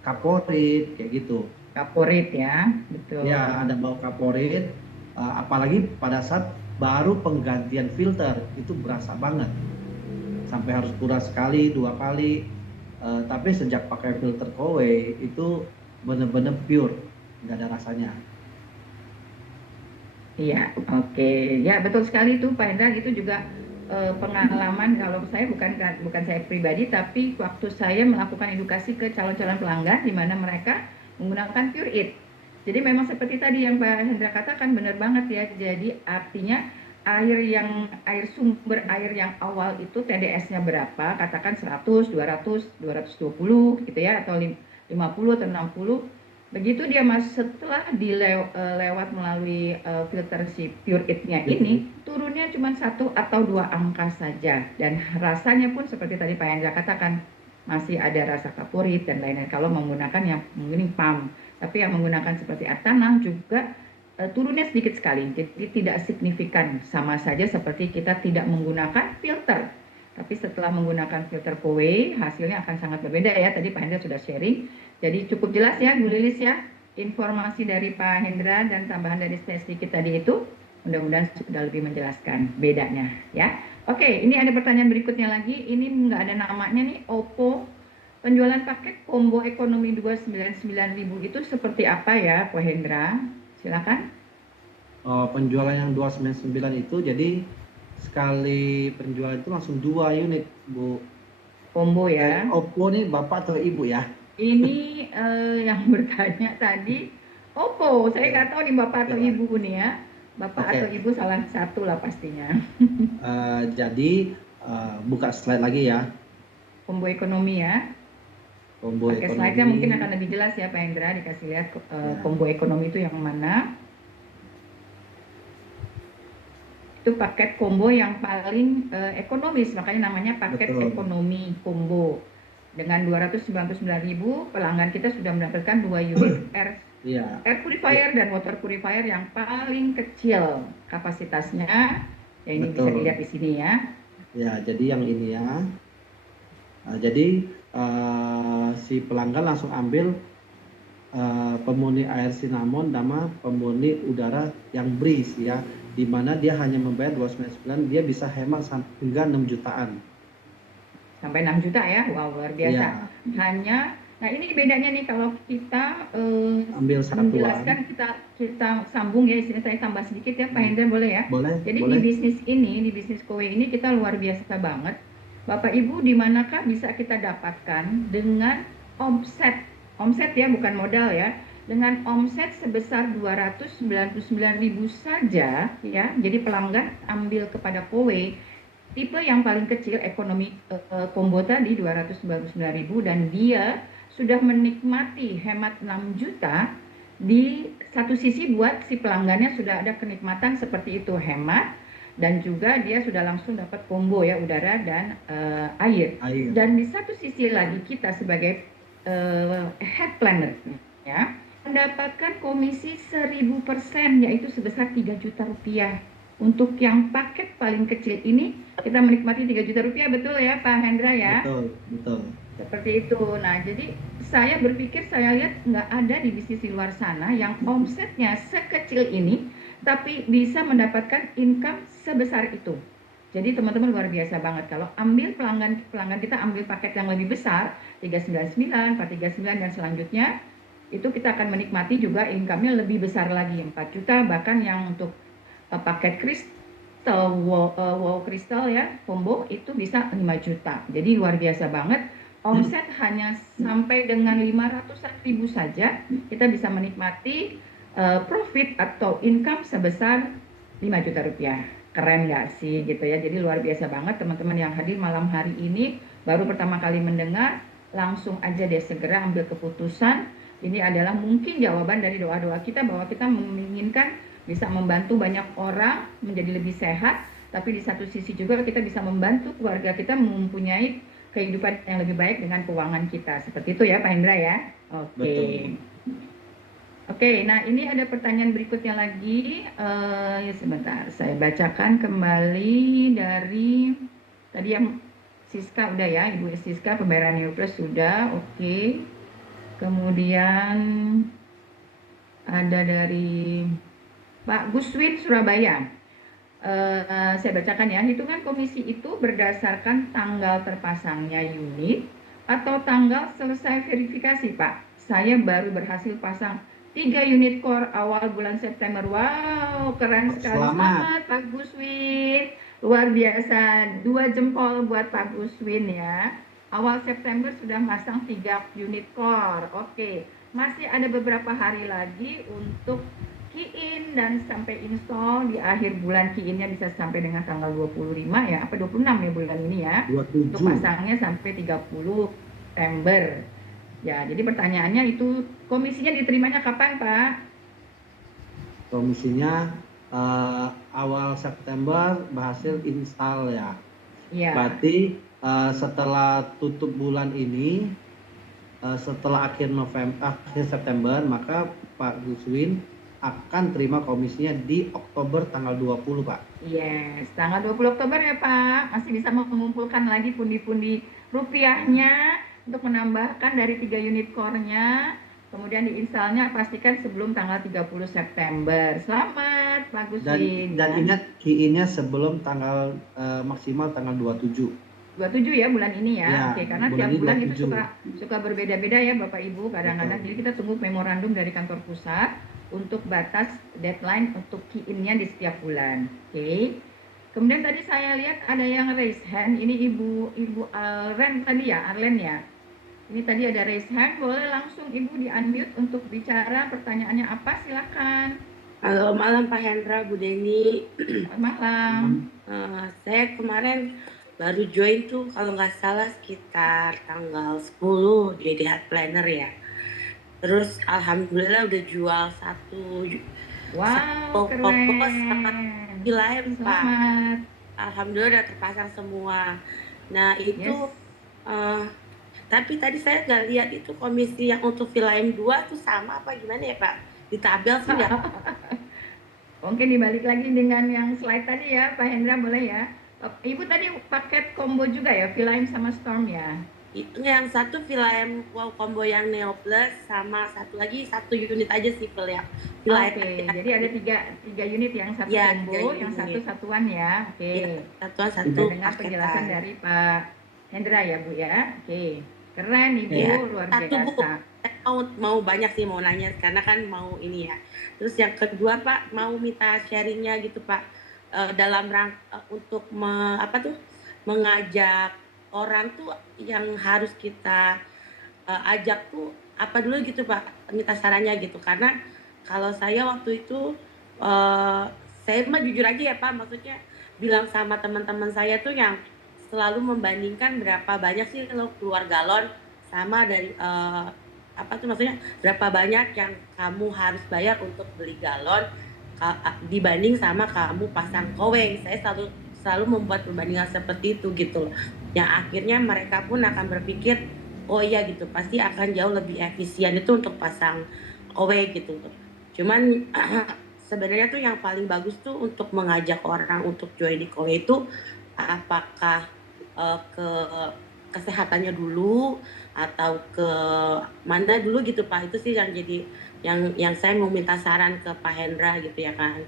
kaporit kayak gitu. Kaporit ya, betul. Ya, ada bau kaporit, apalagi pada saat baru penggantian filter itu berasa banget. Sampai harus kuras sekali, 2 kali. Tapi sejak pakai filter Kowe itu bener-bener pure, nggak ada rasanya. Iya, oke. Ya, betul sekali itu Pak Hendra, itu juga pengalaman kalau saya bukan saya pribadi, tapi waktu saya melakukan edukasi ke calon-calon pelanggan di mana mereka menggunakan Pure It. Jadi memang seperti tadi yang Pak Hendra katakan benar banget ya. Jadi artinya sumber air yang awal itu TDS-nya berapa? Katakan 100, 200, 220 gitu ya, atau 50 atau 60. Begitu dia setelah lewat melalui filter si Pure It-nya ini, turunnya cuma 1 atau 2 angka saja. Dan rasanya pun seperti tadi Pak Hendra katakan, masih ada rasa kaporit dan lain-lain kalau menggunakan yang mungkin pump. Tapi yang menggunakan seperti air tanah juga turunnya sedikit sekali, jadi tidak signifikan, sama saja seperti kita tidak menggunakan filter. Tapi setelah menggunakan filter Kowe, hasilnya akan sangat berbeda ya. Tadi Pak Hendra sudah sharing, jadi cukup jelas ya Bu Lilis ya, informasi dari Pak Hendra dan tambahan dari sedikit tadi itu, mudah-mudahan sudah lebih menjelaskan bedanya ya. Oke, ini ada pertanyaan berikutnya lagi, ini nggak ada namanya nih, Oppo. Penjualan paket combo ekonomi 299.000 itu seperti apa ya Pak Hendra? Silakan. Penjualan yang 299 itu jadi sekali penjualan itu langsung 2 unit, Bu. Combo ya. Oppo nih Bapak atau Ibu ya? Ini yang bertanya tadi Oppo. Saya nggak tahu nih Bapak atau Oke. Ibu nih ya. Bapak Oke. atau Ibu salah satu lah pastinya. Jadi buka slide lagi ya. Combo ekonomi ya. Combo Pakai slide-nya ekonomi. mungkin akan lebih jelas ya Pak Hendra, dikasih lihat Ya. combo ekonomi itu yang mana. Itu paket combo yang paling ekonomis, makanya namanya paket Betul. ekonomi combo. Dengan 299.000 pelanggan kita sudah mendapatkan 2 unit air purifier dan water purifier yang paling kecil kapasitasnya. Ya, ini bisa Betul. dilihat di sini ya. Ya, jadi yang ini ya. Jadi si pelanggan langsung ambil pemurni air sinamon sama pemurni udara yang breeze ya, di mana dia hanya membayar 299, dia bisa hemat hingga 6 jutaan. Sampai 6 juta ya, wow luar biasa. Ya. Hanya, nah ini bedanya nih kalau kita ambil satuan. menjelaskan, kita sambung ya, sini saya tambah sedikit ya Pak Hendra, boleh ya? Boleh. Jadi boleh. di bisnis Kowe ini kita luar biasa banget. Bapak Ibu, di manakah bisa kita dapatkan dengan omset ya, bukan modal ya, dengan omset sebesar 299.000 saja ya. Jadi pelanggan ambil kepada Kowe tipe yang paling kecil ekonomi combo tadi 299.000 dan dia sudah menikmati hemat 6 juta. Di satu sisi buat si pelanggannya sudah ada kenikmatan seperti itu, hemat, dan juga dia sudah langsung dapat combo ya, udara dan air. Dan di satu sisi lagi kita sebagai head planner ya mendapatkan komisi 1000%, yaitu sebesar 3 juta rupiah. Untuk yang paket paling kecil ini kita menikmati 3 juta rupiah, betul ya Pak Hendra ya? Betul. Seperti itu. Nah, jadi saya berpikir, saya lihat nggak ada di bisnis di luar sana yang omsetnya sekecil ini, tapi bisa mendapatkan income sebesar itu. Jadi teman-teman luar biasa banget. Kalau ambil pelanggan kita ambil paket yang lebih besar, 399, 439 dan selanjutnya, itu kita akan menikmati juga income-nya lebih besar lagi, 4 juta, bahkan yang untuk paket kristal wow kristal ya combo itu bisa 5 juta. Jadi luar biasa banget. Omset hanya sampai dengan 500.000 saja kita bisa menikmati profit atau income sebesar 5 juta rupiah. Keren nggak sih gitu ya. Jadi luar biasa banget teman-teman yang hadir malam hari ini. Baru pertama kali mendengar, langsung aja deh segera ambil keputusan. Ini adalah mungkin jawaban dari doa-doa kita bahwa kita menginginkan bisa membantu banyak orang menjadi lebih sehat. Tapi di satu sisi juga kita bisa membantu keluarga kita mempunyai kehidupan yang lebih baik dengan keuangan kita. Seperti itu ya Pak Hendra ya. Oke. Betul. Oke, nah ini ada pertanyaan berikutnya lagi. Ya sebentar, saya bacakan kembali dari tadi yang Siska udah ya, Ibu Siska pembayaran Neoplus sudah, oke. Kemudian ada dari Pak Guswin Surabaya. Saya bacakan ya, hitungan komisi itu berdasarkan tanggal terpasangnya unit atau tanggal selesai verifikasi, Pak. Saya baru berhasil pasang 3 unit core awal bulan September. Wow, keren sekali. Selamat. Pak Guswin. Luar biasa. 2 jempol buat Pak Guswin ya. Awal September sudah masang 3 unit core. Oke. Masih ada beberapa hari lagi untuk key-in dan sampai install di akhir bulan. Key-innya bisa sampai dengan tanggal 25 ya, apa 26 ya bulan ini ya. 27. Untuk pasangnya sampai 30 September. Ya, jadi pertanyaannya itu komisinya diterimanya kapan, Pak? Komisinya awal September berhasil install ya. Iya. Berarti setelah tutup bulan ini, setelah akhir September, maka Pak Guswin akan terima komisinya di Oktober tanggal 20, Pak. Yes, tanggal 20 Oktober ya Pak. Masih bisa mengumpulkan lagi pundi-pundi rupiahnya untuk menambahkan dari 3 unit core-nya. Kemudian diinstalnya pastikan sebelum tanggal 30 September. Selamat Pak Guswin. Dan ingat key-in-nya sebelum tanggal maksimal tanggal 27. 27 ya bulan ini ya. Ya, Oke, karena bulan tiap ini bulan itu 27. suka berbeda-beda ya Bapak Ibu kadang-kadang. Betul. Jadi kita tunggu memorandum dari kantor pusat untuk batas deadline untuk key-in-nya di setiap bulan. Oke. Kemudian tadi saya lihat ada yang raise hand. Ini Ibu Arlen tadi ya, Arlen ya. Ini tadi ada raise hand. Boleh langsung Ibu di-unmute untuk bicara. Pertanyaannya apa? Silakan. Halo, malam Pak Hendra, Bu Deni. Selamat malam. Saya kemarin baru join tuh kalau nggak salah sekitar tanggal 10 jadi head planner ya. Terus alhamdulillah udah jual satu Wow, toko sama keren. Philaim, Pak. Selamat. Alhamdulillah udah terpasang semua. Nah itu tapi tadi saya nggak lihat itu komisi yang untuk Philaim 2 tuh sama apa gimana ya Pak? Di tabel sih nggak. Mungkin dibalik lagi dengan yang slide tadi ya, Pak Hendra boleh ya. Ibu tadi paket combo juga ya, Philaim sama Storm ya? Yang satu Philaim Wow Combo yang Neo Plus sama satu lagi satu unit aja sih Philaim. Oke, jadi ada tiga unit yang satu Ya, combo, yang satu satuan ya. Oke. Ya, satuan satu. Kita dengar penjelasan dari Pak Hendra ya Bu ya. Oke, keren Ibu, Ya, luar satu Bu. biasa. Mau banyak sih mau nanya karena kan mau ini ya. Terus yang kedua Pak mau minta sharingnya gitu Pak dalam rangka untuk mengajak orang tuh yang harus kita ajak tuh apa dulu gitu Pak, minta sarannya gitu. Karena kalau saya waktu itu saya mah jujur aja ya Pak, maksudnya bilang sama teman-teman saya tuh yang selalu membandingkan berapa banyak sih lo keluar galon sama dari maksudnya berapa banyak yang kamu harus bayar untuk beli galon dibanding sama kamu pasang kowe. Saya selalu membuat perbandingan seperti itu gitu loh. Yang akhirnya mereka pun akan berpikir oh iya gitu pasti akan jauh lebih efisien itu untuk pasang kowe gitu. Cuman sebenarnya tuh yang paling bagus tuh untuk mengajak orang untuk join di kowe itu apakah ke kesehatannya dulu atau ke mana dulu gitu Pak. Itu sih yang jadi yang saya mau minta saran ke Pak Hendra gitu ya kan.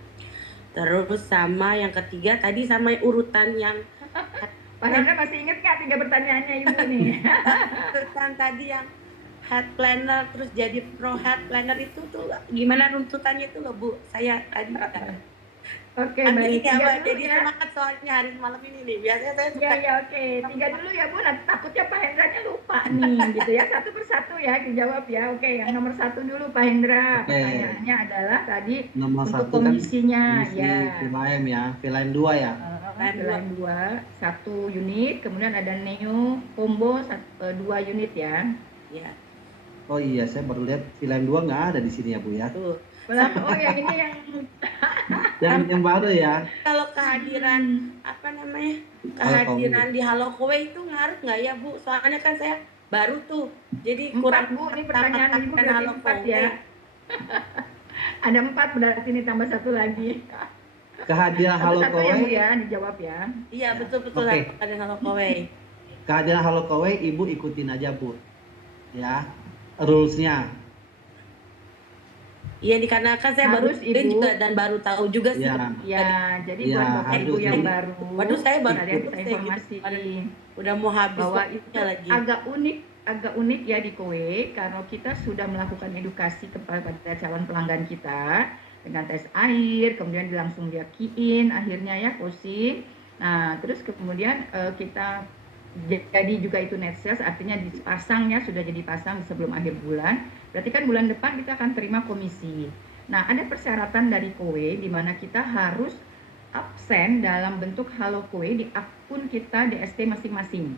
Terus sama yang ketiga tadi sama urutan yang Pak Hendra masih ingat nggak 3 pertanyaannya Ibu nih? urutan tadi yang head planner terus jadi pro head planner itu tuh gimana runtutannya itu loh Bu. Saya tadi Oke, Nanti baik. ini ya 3 Mbak, dulu jadi ya. semangat soalnya hari malam ini nih. Biasanya saya Ya, suka ya, oke. 3 dulu ya, Bu. Nanti takutnya Pak Hendranya lupa nih, gitu ya. Satu persatu ya dijawab ya. Oke, yang nomor satu dulu Pak Hendra. Oke, Pertanyaannya adalah tadi nomor untuk satu kan komisinya, komisi ya. Vilaem ya, Vilaem 2 ya. Vilaem dua. Vilaem 2, 1 unit. Kemudian ada Neo Combo 2 unit ya. Ya, Oh iya, saya baru lihat Vilaem 2 nggak ada di sini ya Bu ya. tuh. Oh, yang ini yang Yang baru ya. Kalau kehadiran apa namanya? Halo Kowe. Kehadiran di Halo Kowe itu ngaruh nggak ya, Bu? Soalnya kan saya baru tuh. Jadi 4, kurang Bu. Ini sama pertanyaan Ibu kehadiran berarti Halo 4 Kowe. ya. Ada 4 berarti ini tambah 1 lagi. Kehadiran Halo Satu-satu ya, Kowe. Bu ya, dijawab ya. Iya, Ya, betul-betul oke. kehadiran Halo Kowe. Kehadiran Halo Kowe Ibu ikutin aja Bu. Ya. Rules-nya. Iya, dikarenakan saya baru Harus, join Ibu. juga dan baru tahu juga sih. Ya. Ya, jadi Ya, buat Bapak Ibu harus. yang Jadi, baru, Waduh, saya baru kalian ikut bisa saya gitu. informasi Udah mau habis bahwa itu waktunya lagi. agak unik ya di Kowe, karena kita sudah melakukan edukasi kepada calon pelanggan kita dengan tes air, kemudian langsung dia key in, akhirnya ya closing. Nah, terus kemudian kita jadi juga itu net sales, artinya dipasangnya sudah jadi pasang sebelum akhir bulan. Berarti kan bulan depan kita akan terima komisi. Nah, ada persyaratan dari Kowe di mana kita harus absen dalam bentuk Halo Kowe di akun kita DST masing-masing.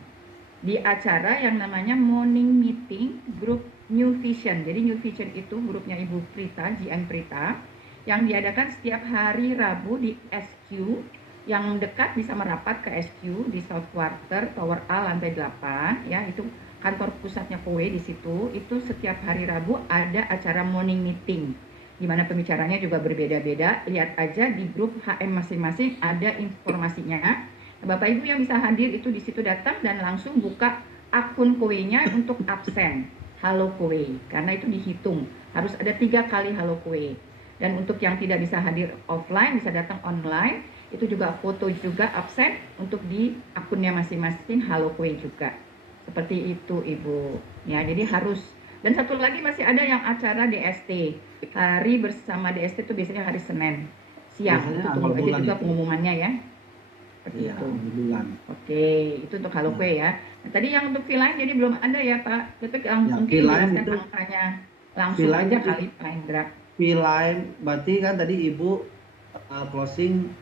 Di acara yang namanya morning meeting grup New Vision. Jadi New Vision itu grupnya Ibu Prita, GM Prita, yang diadakan setiap hari Rabu di SQ. Yang dekat bisa merapat ke SQ di South Quarter, Tower A lantai 8, ya, itu kantor pusatnya Kowe di situ. Itu setiap hari Rabu ada acara morning meeting, di mana pembicaranya juga berbeda-beda. Lihat aja di grup HM masing-masing ada informasinya. Bapak Ibu yang bisa hadir itu di situ datang dan langsung buka akun Kowe-nya untuk absen Halo Kowe, karena itu dihitung harus ada 3 kali Halo Kowe. Dan untuk yang tidak bisa hadir offline bisa datang online, itu juga foto juga absen untuk di akunnya masing-masing Halo Kowe juga. Seperti itu Ibu. Ya, jadi harus. Dan satu lagi masih ada yang acara DST. Hari bersama DST itu biasanya hari Senin siang. Biasanya Itu awal tunggu aja bulan juga itu. pengumumannya ya. Seperti Iya, itu. bulan. Oke, itu untuk Halo Kowe ya. Nah, tadi yang untuk Vilaem jadi belum ada ya Pak. Itu yang Ya, mungkin Vilaem dijelaskan itu angkanya langsung Vilaem aja itu kali Pak Hendra. Vilaem berarti kan tadi Ibu closing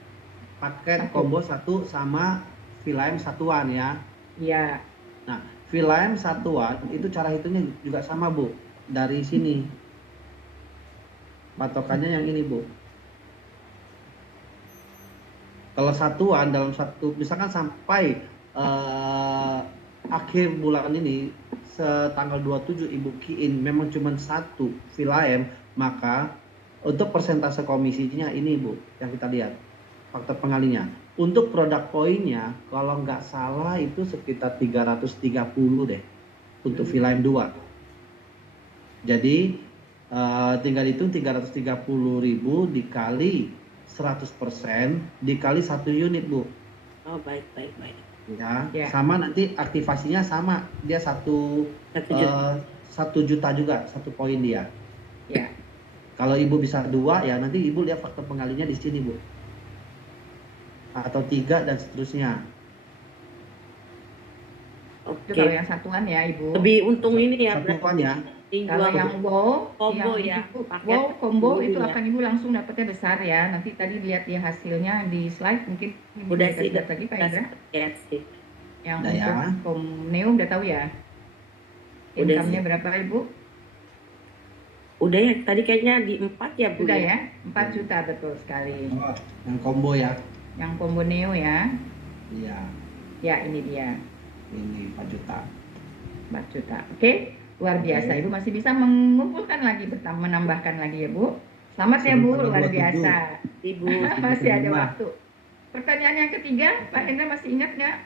paket Satu. combo 1 sama Vilaem satuan ya. Iya. Nah, Vilaem satuan itu cara hitungnya juga sama Bu. Dari sini. Patokannya yang ini Bu. Kalau satuan dalam satu, misalkan sampai akhir bulan ini, tanggal 27 Ibu key in memang cuma 1 Vilaem, maka untuk persentase komisinya ini Bu, yang kita lihat, faktor pengalinya. Untuk produk poinnya, kalau nggak salah itu sekitar 330 deh, untuk Vilaem 2. Jadi, tinggal hitung 330.000 dikali 100% dikali 1 unit Bu. Oh, baik. Ya, Ya. sama nanti aktivasinya sama, dia 1 juta juga, 1 poin dia. Ya. Kalau Ibu bisa 2 ya nanti Ibu lihat faktor pengalinya di sini Bu. Atau 3 dan seterusnya. Itu Oke. kalau yang satuan ya Ibu. Lebih untung ini ya Satuan ya. Kalau yang wow, combo yang ya, Ibu, paket wow combo ini itu ya. akan Ibu langsung dapatnya besar ya. Nanti tadi lihat di hasilnya di slide mungkin Ibu Udah bisa sih, lihat lagi Pak Indra. lihat sih. Yang Udah ya. untuk Neo udah tahu ya. Udah Income-nya sih. berapa Ibu? Udah ya, tadi kayaknya di 4 ya Bu Udah ya. ya, 4 juta betul sekali. Oh, yang combo ya. Yang combo Neo ya. Iya, Ya, ini dia. ini 4 juta. 4 juta. Oke, luar biasa. Oke. Ibu masih bisa mengumpulkan lagi, menambahkan lagi ya Bu. Selamat ya Bu, Sebelum tanggal luar 27. biasa. Ibu. Masih ada 25. waktu. Pertanyaan yang ketiga, Pak Hendra masih ingat nggak?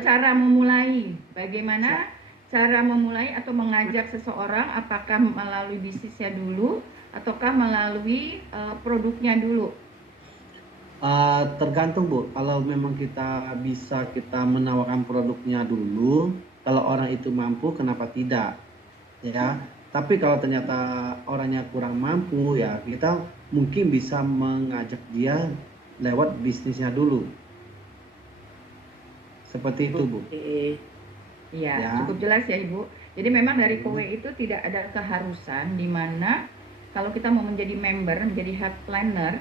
Cara memulai, bagaimana cara memulai atau mengajak seseorang, apakah melalui bisnisnya dulu ataukah melalui produknya dulu? Tergantung Bu, kalau memang kita bisa menawarkan produknya dulu, kalau orang itu mampu kenapa tidak, ya. Tapi kalau ternyata orangnya kurang mampu ya kita mungkin bisa mengajak dia lewat bisnisnya dulu. Seperti itu, Bu. Oke. Iya, Ya. cukup jelas ya Ibu. Jadi memang dari KOWE itu tidak ada keharusan di mana kalau kita mau menjadi member, menjadi health planner,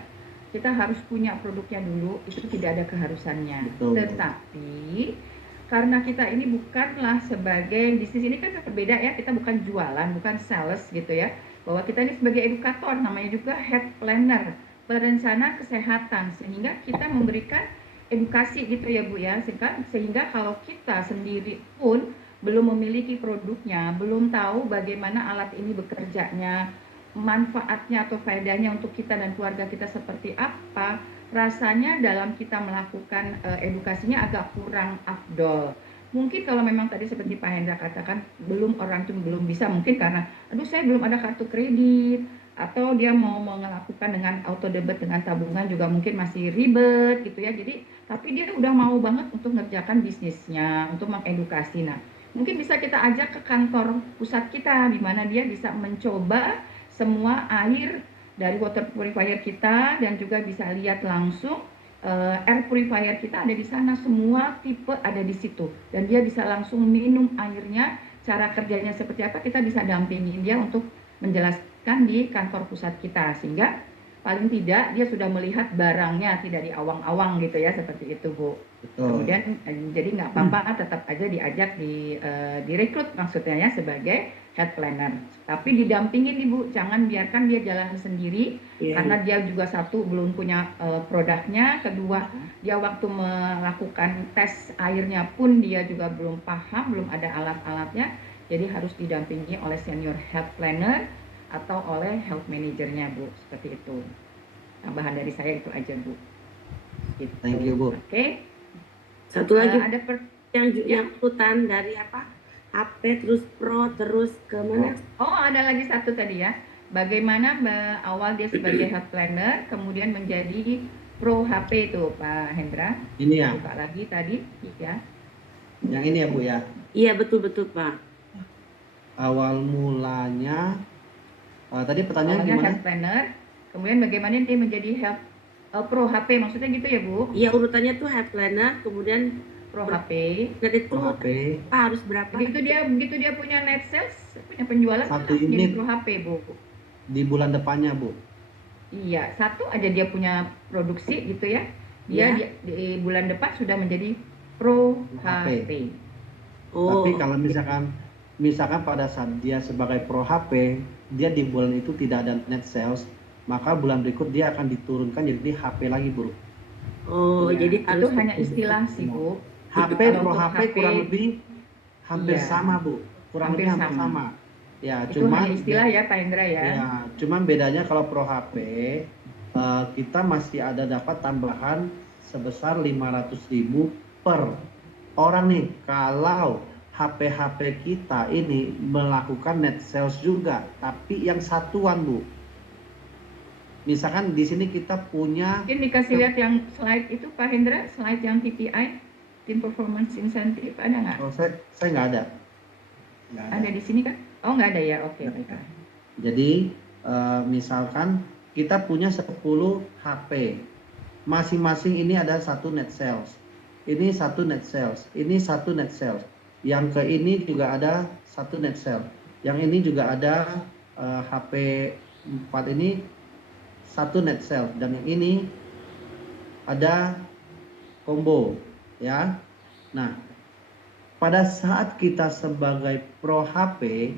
kita harus punya produknya dulu, itu tidak ada keharusannya. Betul. Tetapi karena kita ini bukanlah sebagai bisnis ini kan berbeda ya, kita bukan jualan, bukan sales gitu ya. Bahwa kita ini sebagai edukator, namanya juga health planner, perencana kesehatan, sehingga kita memberikan edukasi gitu ya Bu ya, sehingga kalau kita sendiri pun belum memiliki produknya, belum tahu bagaimana alat ini bekerjanya, manfaatnya atau faedahnya untuk kita dan keluarga kita seperti apa, rasanya dalam kita melakukan edukasinya agak kurang afdol. Mungkin kalau memang tadi seperti Pak Hendra katakan, orang itu belum bisa, mungkin karena aduh saya belum ada kartu kredit, atau dia mau melakukan dengan auto debit dengan tabungan juga mungkin masih ribet gitu ya. Jadi tapi dia udah mau banget untuk ngerjakan bisnisnya, untuk mengedukasi. Nah, mungkin bisa kita ajak ke kantor pusat kita di mana dia bisa mencoba semua air dari water purifier kita dan juga bisa lihat langsung air purifier kita ada di sana, semua tipe ada di situ dan dia bisa langsung minum airnya, cara kerjanya seperti apa kita bisa dampingin dia untuk menjelaskan di kantor pusat kita, sehingga paling tidak dia sudah melihat barangnya tidak di awang-awang gitu ya, seperti itu Bu. Betul. Kemudian jadi nggak apa-apa, tetap aja diajak direkrut maksudnya ya sebagai health planner. Tapi didampingin Ibu, jangan biarkan dia jalan sendiri karena dia juga satu belum punya produknya, kedua dia waktu melakukan tes airnya pun dia juga belum paham, belum ada alat-alatnya. Jadi harus didampingi oleh senior health planner atau oleh health manajernya Bu, seperti itu. Tambahan dari saya itu aja Bu. Gitu. Thank you, Bu. Oke. Satu lagi Ada yang urutan dari apa? HP terus Pro terus ke mana? Oh, ada lagi satu tadi ya. Bagaimana awal dia sebagai health planner, kemudian menjadi Pro HP itu Pak Hendra. Ini ya. Buka lagi tadi, ya. Yang ini ya Bu ya. Iya betul Pak. Awal mulanya tadi pertanyaan Awalnya gimana? health planner, kemudian bagaimana dia menjadi health Pro HP, maksudnya gitu ya Bu? Iya urutannya tuh health planner, kemudian Pro HP. dan itu Pro HP. harus berapa? Begitu dia punya net sales, punya penjualan, Satu jadi unit. Pro HP Bu. Di bulan depannya Bu. Iya, satu aja dia punya produksi gitu ya. Dia di bulan depan sudah menjadi Pro HP. Oh. Tapi kalau misalkan pada saat dia sebagai Pro HP, dia di bulan itu tidak ada net sales, maka bulan berikut dia akan diturunkan jadi HP lagi Bu. Oh, Ya, jadi itu hanya istilah sih Bu. HP Kalau Pro untuk HP kurang lebih hampir Iya. sama Bu. Kurang Hampir lebih hampir sama. sama. Ya, Itu hanya istilah ya Pak Hendra ya. Ya, cuman bedanya kalau Pro HP kita masih ada dapat tambahan sebesar 500.000 per orang nih kalau HP kita ini melakukan net sales juga, tapi yang satuan Bu. Misalkan di sini kita punya. Mungkin dikasih lihat yang slide itu Pak Hendra, slide yang TPI, Team Performance Incentive, ada nggak? Oh, saya nggak ada. Nggak ada. Ada di sini kan? Oh nggak ada ya, oke. Baiklah. Jadi misalkan kita punya 10 HP, masing-masing ini ada satu net sales, ini satu net sales, ini satu net sales, yang ke ini juga ada satu net sales, yang ini juga ada HP 4 ini satu net sales, dan yang ini ada combo ya. Nah, pada saat kita sebagai Pro HP,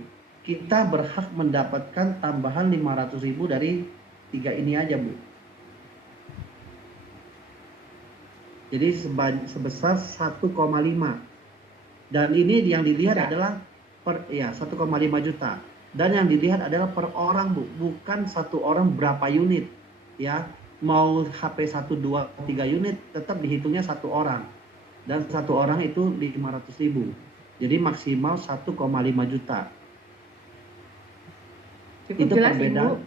kita berhak mendapatkan tambahan 500.000 dari 3 ini aja Bu. Jadi sebesar 1,5. Dan ini yang dilihat adalah 1,5 juta. Dan yang dilihat adalah per orang Bu, bukan satu orang berapa unit ya. Mau HP 1, 2, 3 unit tetap dihitungnya satu orang. Dan satu orang itu 500.000. Jadi maksimal 1,5 juta. Cukup Itu jelas perbedaan. Ibu.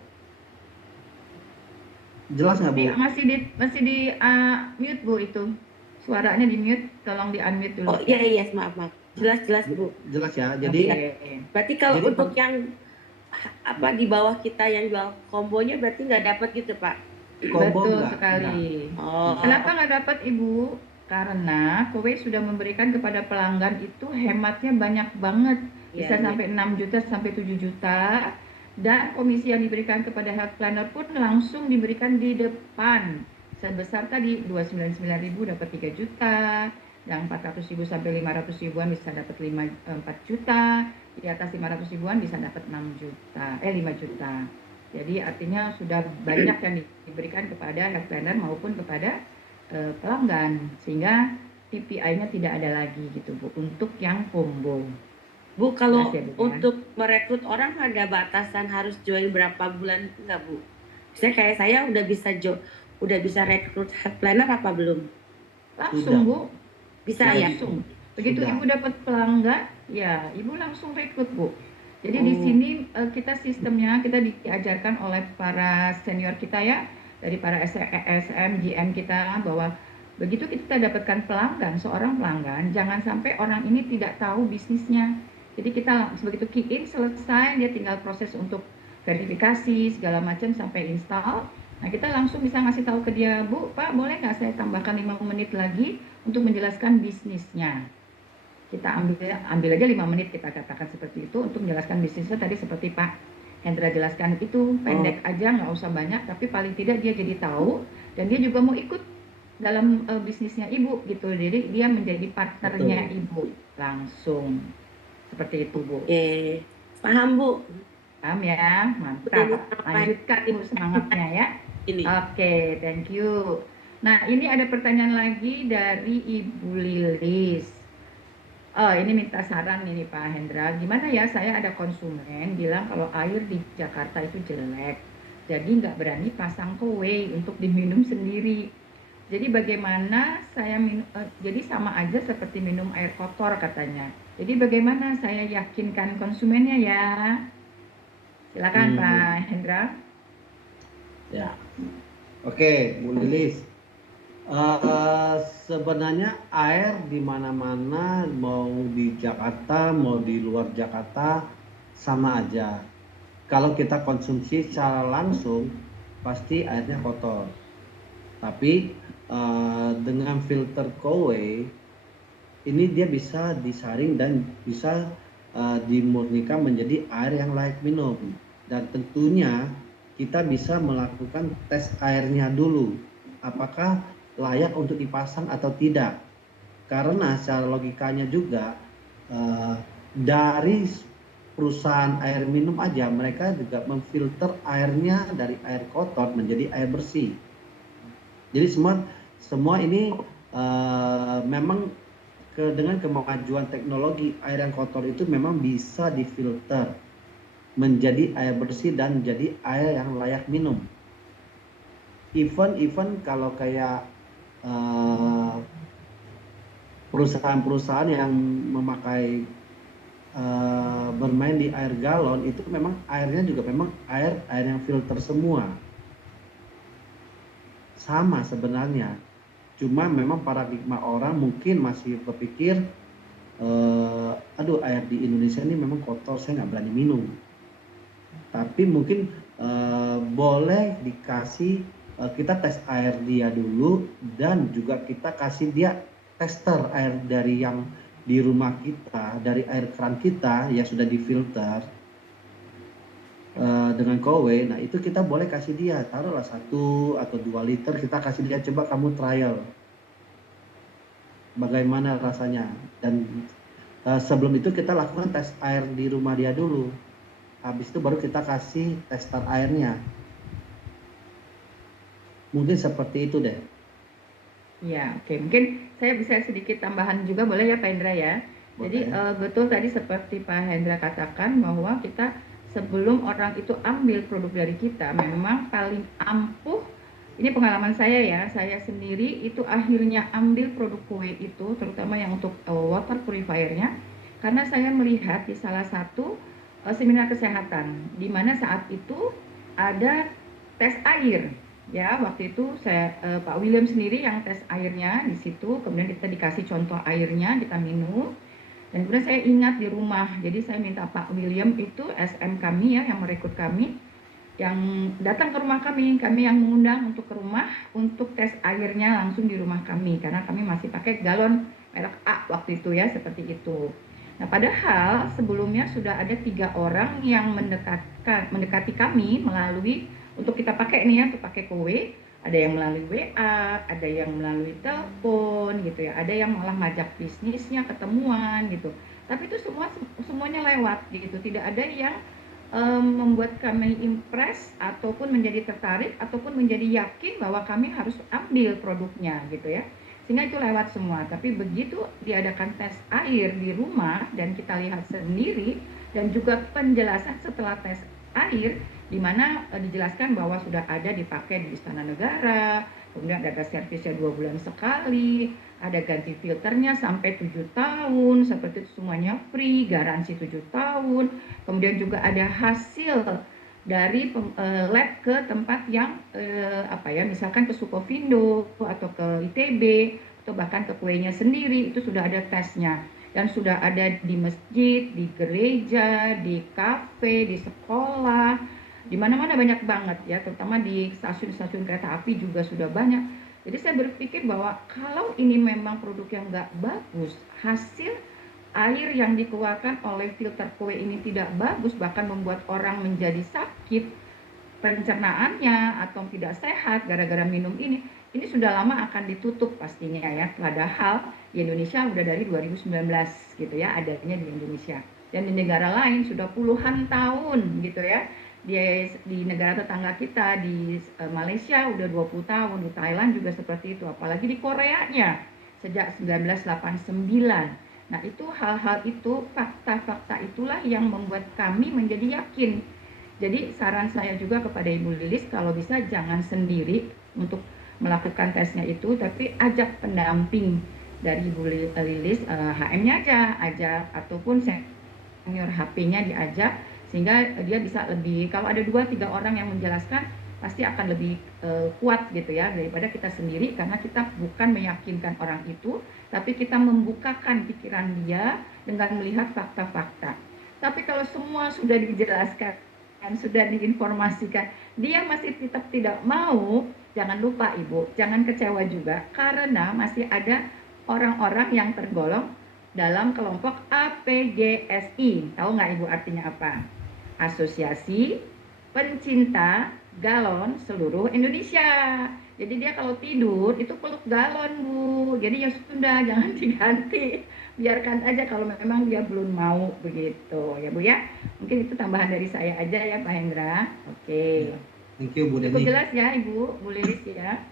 Jelas nggak Bu? Masih di mute Bu itu. Suaranya di mute, tolong di unmute dulu. Oh iya maaf. Jelas Bu. Jelas ya. Jadi Okay. Berarti kalau Jadi, untuk yang apa di bawah kita yang jual kombonya berarti nggak dapat gitu Pak? Combo Betul enggak? sekali. Oh, Kenapa nggak dapat Ibu? Karena Kowe sudah memberikan kepada pelanggan itu hematnya banyak banget, iya bisa iya. sampai 6 juta sampai 7 juta, dan komisi yang diberikan kepada health planner pun langsung diberikan di depan. Sebesar tadi 299.000 dapat 3 juta, yang 400.000 sampai 500 ribuan bisa dapat 4 juta, di atas 500 ribuan bisa dapat 5 juta. Jadi artinya sudah banyak yang diberikan kepada health planner maupun kepada pelanggan, sehingga PPI-nya tidak ada lagi gitu Bu untuk yang combo. Bu, Jelas kalau ya Bu ya? untuk merekrut orang ada batasan harus join berapa bulan nggak Bu? Misalnya kayak saya udah bisa rekrut health planner apa belum? Langsung Sudah. Bu, Bisa ya? langsung. Begitu Sudah. Ibu dapat pelanggan, ya Ibu langsung rekrut Bu. Jadi di Oh, sini kita sistemnya kita diajarkan oleh para senior kita ya, dari para SM, GM kita, bahwa begitu kita dapatkan pelanggan, seorang pelanggan, jangan sampai orang ini tidak tahu bisnisnya. Jadi kita begitu key in selesai, dia tinggal proses untuk verifikasi segala macam sampai install. Nah kita langsung bisa ngasih tahu ke dia, Bu, Pak, boleh nggak saya tambahkan 5 menit lagi untuk menjelaskan bisnisnya. Kita ambil aja 5 menit, kita katakan seperti itu untuk menjelaskan bisnisnya tadi seperti Pak Hendra jelaskan itu, pendek aja, nggak usah banyak, tapi paling tidak dia jadi tahu dan dia juga mau ikut dalam bisnisnya Ibu gitu. Jadi dia menjadi partnernya Betul. Ibu langsung. Seperti itu Bu. paham Bu. Paham ya? Udah Mantap. nyampe Lanjutkan Ibu semangatnya ya. ini. Oke, thank you. Nah, ini ada pertanyaan lagi dari Ibu Lilis. Oh, ini minta saran ini Pak Hendra. Gimana ya, saya ada konsumen bilang kalau air di Jakarta itu jelek. Jadi nggak berani pasang kue untuk diminum sendiri. Jadi bagaimana saya jadi sama aja seperti minum air kotor katanya. Jadi bagaimana saya yakinkan konsumennya ya? Silakan Pak Hendra. Ya. Oke, Bu Lilis. Sebenarnya air di mana-mana, mau di Jakarta, mau di luar Jakarta, sama aja. Kalau kita konsumsi secara langsung, pasti airnya kotor. Tapi dengan filter Kowe, ini dia bisa disaring dan bisa dimurnikan menjadi air yang layak minum. Dan tentunya kita bisa melakukan tes airnya dulu. Apakah layak untuk dipasang atau tidak? Karena secara logikanya juga dari perusahaan air minum aja mereka juga memfilter airnya dari air kotor menjadi air bersih. Jadi semua ini memang dengan kemajuan teknologi, air yang kotor itu memang bisa difilter menjadi air bersih dan menjadi air yang layak minum. Even kalau kayak perusahaan-perusahaan yang memakai bermain di air galon, itu memang airnya juga memang air yang filter semua. Sama sebenarnya. Cuma memang paradigma orang mungkin masih berpikir aduh, air di Indonesia ini memang kotor, saya nggak berani minum. Tapi mungkin boleh dikasih kita tes air dia dulu, dan juga kita kasih dia tester air dari yang di rumah kita, dari air keran kita yang sudah difilter dengan Kowe. Nah itu kita boleh kasih dia, taruhlah 1 atau 2 liter, kita kasih dia, coba kamu trial bagaimana rasanya. Dan sebelum itu kita lakukan tes air di rumah dia dulu. Habis itu baru kita kasih tester airnya. Mungkin seperti itu deh. Ya, oke. Mungkin saya bisa sedikit tambahan juga, boleh ya Pak Hendra ya? Jadi betul tadi seperti Pak Hendra katakan bahwa kita sebelum orang itu ambil produk dari kita, memang paling ampuh, ini pengalaman saya ya, saya sendiri itu akhirnya ambil produk kue itu, terutama yang untuk water purifiernya, karena saya melihat di salah satu seminar kesehatan, di mana saat itu ada tes air. Ya, waktu itu saya Pak William sendiri yang tes airnya di situ, kemudian kita dikasih contoh airnya, kita minum. Dan kemudian saya ingat di rumah, jadi saya minta Pak William itu SM kami ya yang merekrut kami, yang datang ke rumah kami yang mengundang untuk ke rumah untuk tes airnya langsung di rumah kami karena kami masih pakai galon merek A waktu itu ya, seperti itu. Nah, padahal sebelumnya sudah ada 3 orang yang mendekati kami melalui untuk kita pakai nih ya, untuk pakai kowe, ada yang melalui WA, ada yang melalui telepon gitu ya, ada yang malah ngajak bisnisnya ketemuan gitu. Tapi itu semuanya lewat gitu, tidak ada yang membuat kami impress ataupun menjadi tertarik ataupun menjadi yakin bahwa kami harus ambil produknya gitu ya, sehingga itu lewat semua. Tapi begitu diadakan tes air di rumah dan kita lihat sendiri dan juga penjelasan setelah tes air di mana dijelaskan bahwa sudah ada dipakai di Istana Negara, kemudian ada servisnya 2 bulan sekali, ada ganti filternya sampai 7 tahun, seperti itu semuanya free, garansi 7 tahun. Kemudian juga ada hasil dari lab ke tempat yang misalkan ke Sukovindo atau ke ITB atau bahkan ke kuenya sendiri, itu sudah ada tesnya dan sudah ada di masjid, di gereja, di kafe, di sekolah, di mana-mana banyak banget ya, terutama di stasiun-stasiun kereta api juga sudah banyak. Jadi saya berpikir bahwa kalau ini memang produk yang nggak bagus, hasil air yang dikeluarkan oleh filter kue ini tidak bagus, bahkan membuat orang menjadi sakit pencernaannya atau tidak sehat gara-gara minum ini sudah lama akan ditutup pastinya ya. Padahal di Indonesia udah dari 2019 gitu ya adanya di Indonesia. Dan di negara lain sudah puluhan tahun gitu ya. Di negara tetangga kita di Malaysia udah 20 tahun, di Thailand juga seperti itu, apalagi di Koreanya sejak 1989. Nah, itu hal-hal itu, fakta-fakta itulah yang membuat kami menjadi yakin. Jadi saran saya juga kepada Ibu Lilis, kalau bisa jangan sendiri untuk melakukan tesnya itu, tapi ajak pendamping dari Ibu Lilis, HM-nya ajak, ataupun senior HP-nya diajak, sehingga dia bisa lebih, kalau ada 2-3 orang yang menjelaskan, pasti akan lebih kuat gitu ya, daripada kita sendiri, karena kita bukan meyakinkan orang itu, tapi kita membukakan pikiran dia dengan melihat fakta-fakta. Tapi kalau semua sudah dijelaskan dan sudah diinformasikan, dia masih tetap tidak mau, jangan lupa Ibu, jangan kecewa juga, karena masih ada orang-orang yang tergolong dalam kelompok APGSI. Tahu nggak Ibu artinya apa? Asosiasi Pencinta Galon Seluruh Indonesia. Jadi dia kalau tidur itu peluk galon Bu. Jadi ya sudah, jangan diganti. Biarkan aja kalau memang dia belum mau begitu ya Bu ya. Mungkin itu tambahan dari saya aja ya Pak Hendra. Oke. Thank you Bu Cukup Deni. jelas ya Ibu, Bu Lilis ya.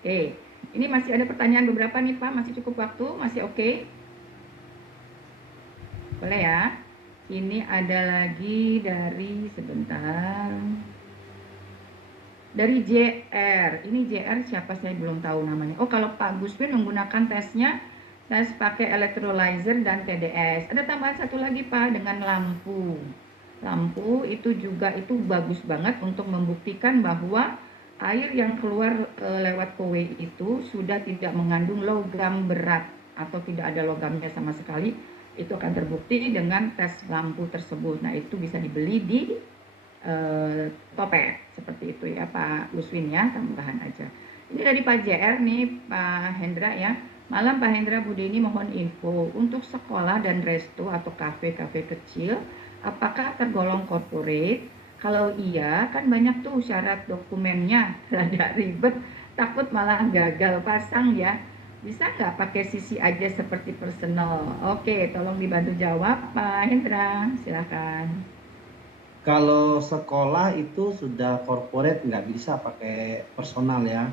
Oke. Ini masih ada pertanyaan beberapa nih Pak, masih cukup waktu, masih oke? Boleh ya? Ini ada lagi dari sebentar. Dari JR. Ini JR siapa saya belum tahu namanya. Oh, kalau Pak Guswin menggunakan tesnya tes pakai electrolyzer dan TDS. Ada tambahan satu lagi Pak dengan lampu. Lampu itu juga itu bagus banget untuk membuktikan bahwa air yang keluar lewat kowe itu sudah tidak mengandung logam berat atau tidak ada logamnya sama sekali. Itu akan terbukti dengan tes lampu tersebut. Nah, itu bisa dibeli di Topet seperti itu ya Pak Guswin ya, tambahan aja. Ini dari Pak JR nih Pak Hendra ya. Malam Pak Hendra, Bu Deni mohon info untuk sekolah dan resto atau kafe-kafe kecil, apakah tergolong corporate? Kalau iya, kan banyak tuh syarat dokumennya, rada ribet, takut malah gagal pasang ya. Bisa nggak pakai sisi aja seperti personal? Oke, tolong dibantu jawab Pak Hendra, silakan. Kalau sekolah itu sudah corporate, nggak bisa pakai personal ya.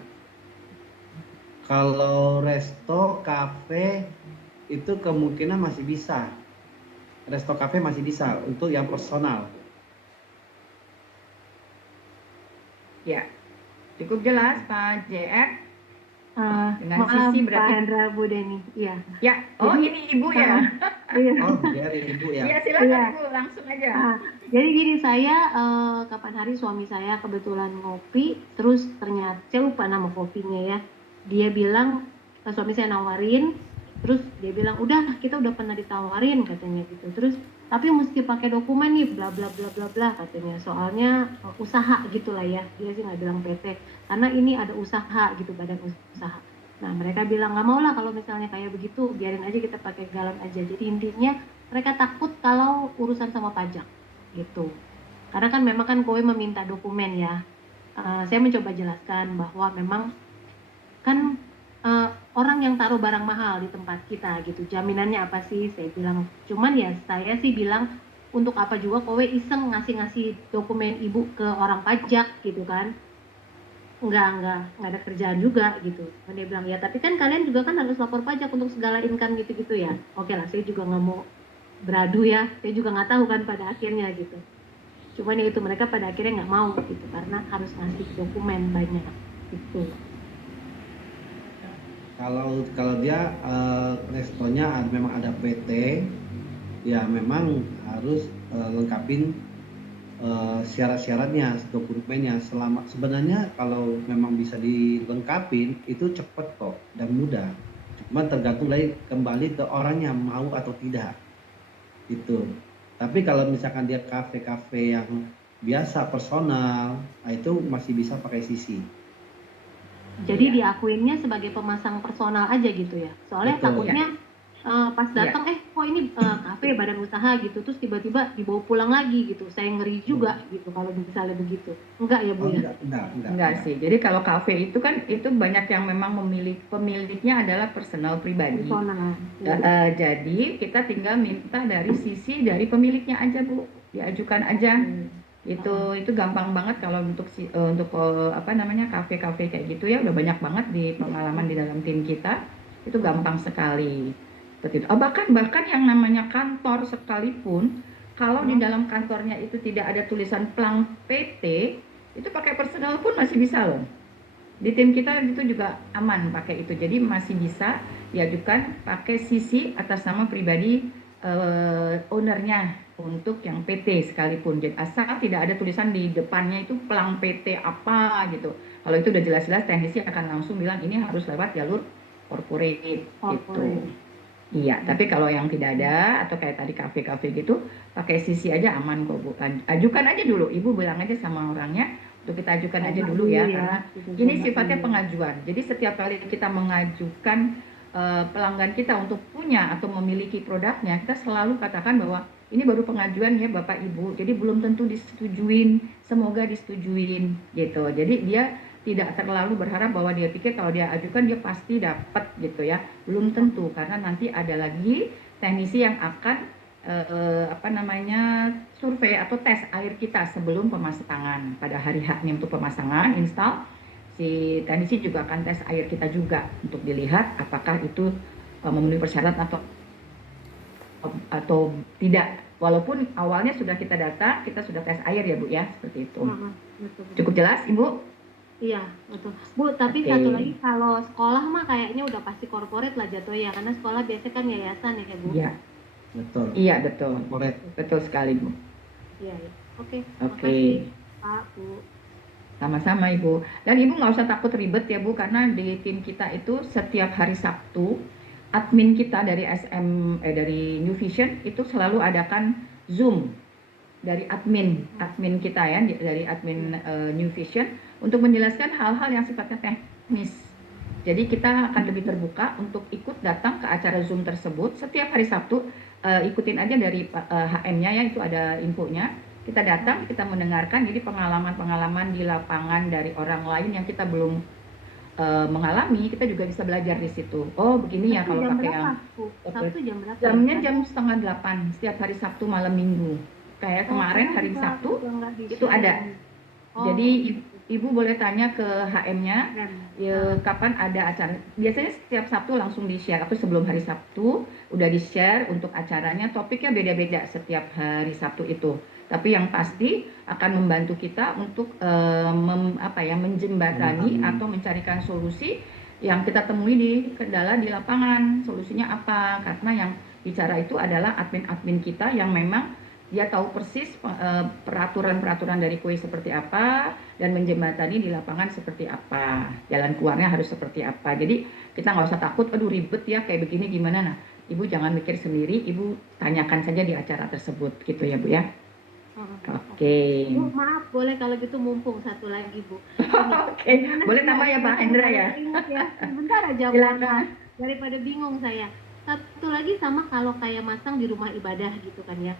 Kalau resto, kafe itu kemungkinan masih bisa. Resto kafe masih bisa untuk yang personal. Ya, cukup jelas Pak JR. Dengan Malam sisi Pak berarti Hendra, Bu Deni. Iya. ya. Oh, Jadi, ini Ibu ya. Iya. Oh, biar Ibu ya. Iya, silakan Iya. Ibu, langsung aja. Jadi gini, saya kapan hari suami saya kebetulan ngopi, terus ternyata saya lupa nama kopinya ya. Dia bilang, suami saya nawarin Terus dia bilang udah, kita udah pernah ditawarin katanya gitu. Terus tapi mesti pakai dokumen nih, bla bla bla bla bla katanya. Soalnya usaha gitulah ya, dia sih nggak bilang PT, karena ini ada usaha gitu, badan usaha. Nah mereka bilang nggak mau lah kalau misalnya kayak begitu, biarin aja kita pakai galan aja. Jadi intinya mereka takut kalau urusan sama pajak gitu. Karena kan memang kan kowe meminta dokumen ya. Saya mencoba jelaskan bahwa memang kan orang yang taruh barang mahal di tempat kita gitu, jaminannya apa sih, saya bilang. Cuman ya saya sih bilang, untuk apa juga kowe iseng ngasih dokumen ibu ke orang pajak gitu kan, nggak ada kerjaan juga gitu. Dan dia bilang ya tapi kan kalian juga kan harus lapor pajak untuk segala income gitu-gitu ya. Oke lah, saya juga nggak mau beradu ya, saya juga nggak tahu kan pada akhirnya gitu. Cuman ya itu, mereka pada akhirnya nggak mau gitu karena harus ngasih dokumen banyak gitu. Kalau dia restonya memang ada PT, ya memang harus lengkapin syarat-syaratnya, dokumennya. Sebenarnya kalau memang bisa dilengkapin itu cepet kok dan mudah. Cuma tergantung lagi kembali ke orangnya mau atau tidak itu. Tapi kalau misalkan dia kafe-kafe yang biasa personal, nah itu masih bisa pakai sisi. Jadi Iya. diakuinnya sebagai pemasang personal aja gitu ya. Soalnya Betul. takutnya pas Iya. datang kok ini kafe badan usaha gitu, terus tiba-tiba dibawa pulang lagi gitu. Saya ngeri juga gitu kalau misalnya begitu. Enggak ya Bu Oh ya? Enggak sih. Jadi kalau kafe itu kan itu banyak yang memang pemiliknya adalah personal pribadi. Personal. Ya. Jadi kita tinggal minta dari sisi dari pemiliknya aja Bu, diajukan aja. Itu gampang banget kalau untuk apa namanya kafe-kafe kayak gitu ya, udah banyak banget di pengalaman di dalam tim kita. Itu gampang sekali. Seperti itu. Bahkan yang namanya kantor sekalipun, kalau di dalam kantornya itu tidak ada tulisan plang PT, itu pakai personal pun masih bisa loh. Di tim kita itu juga aman pakai itu. Jadi masih bisa diajukan pakai sisi atas nama pribadi ownernya untuk yang PT sekalipun. Jadi asal tidak ada tulisan di depannya itu pelang PT apa gitu. Kalau itu udah jelas-jelas, teknisi akan langsung bilang ini harus lewat jalur corporate gitu. Iya, tapi kalau yang tidak ada atau kayak tadi kafe-kafe gitu, pakai sisi aja aman kok Bu. Ajukan aja dulu, Ibu bilang aja sama orangnya untuk kita ajukan aja dulu ya, karena ini sifatnya pengajuan. Jadi setiap kali kita mengajukan pelanggan kita untuk punya atau memiliki produknya, kita selalu katakan bahwa ini baru pengajuan ya Bapak Ibu, jadi belum tentu disetujuin, semoga disetujuin gitu. Jadi dia tidak terlalu berharap bahwa dia pikir kalau dia ajukan dia pasti dapat gitu ya, belum tentu, karena nanti ada lagi teknisi yang akan apa namanya survei atau tes air kita sebelum pemasangan. Pada hari H-nya untuk pemasangan install, si teknisi juga akan tes air kita juga untuk dilihat apakah itu memenuhi persyaratan atau tidak. Walaupun awalnya sudah kita data, kita sudah tes air ya Bu ya, seperti itu. Cukup jelas Ibu? Iya, betul. Bu, tapi satu lagi, kalau sekolah mah kayaknya udah pasti korporat lah jatuhnya, karena sekolah biasanya kan yayasan ya Bu. Iya. Betul. Iya, betul. Corporate. Betul sekali Bu. Iya, ya. Oke. Oke. Pak, Bu. Sama-sama Ibu. Dan Ibu nggak usah takut ribet ya Bu, karena di tim kita itu setiap hari Sabtu, admin kita dari dari New Vision itu selalu adakan Zoom dari admin kita ya, dari admin New Vision untuk menjelaskan hal-hal yang sifatnya teknis. Jadi kita akan lebih terbuka untuk ikut datang ke acara Zoom tersebut setiap hari Sabtu. Ikutin aja dari HM-nya ya, itu ada infonya. Kita datang, kita mendengarkan, jadi pengalaman-pengalaman di lapangan dari orang lain yang kita belum mengalami, kita juga bisa belajar di situ. Oh begini ya kalau pakai yang Sabtu jam berapa? Jamnya jam 7:30 setiap hari Sabtu malam Minggu. Kayak kemarin hari Sabtu itu ada. Jadi Ibu boleh tanya ke HM-nya kapan ada acara. Biasanya setiap Sabtu langsung di-share, atau sebelum hari Sabtu udah di-share untuk acaranya. Topiknya beda-beda setiap hari Sabtu itu. Tapi yang pasti akan membantu kita untuk menjembatani atau mencarikan solusi yang kita temui di kendala di lapangan. Solusinya apa? Karena yang bicara itu adalah admin-admin kita yang memang dia tahu persis peraturan-peraturan dari KUI seperti apa dan menjembatani di lapangan seperti apa, jalan keluarnya harus seperti apa. Jadi kita nggak usah takut, aduh ribet ya kayak begini gimana. Nah, Ibu jangan mikir sendiri, Ibu tanyakan saja di acara tersebut gitu ya Bu ya. Oke. Bu, maaf, boleh kalau gitu mumpung satu lagi Bu. Oke, boleh tambah ya Pak Hendra ya. Ingat ya, sebentar aja Bu Silakan. daripada bingung saya. Satu lagi sama kalau kayak masang di rumah ibadah gitu kan ya.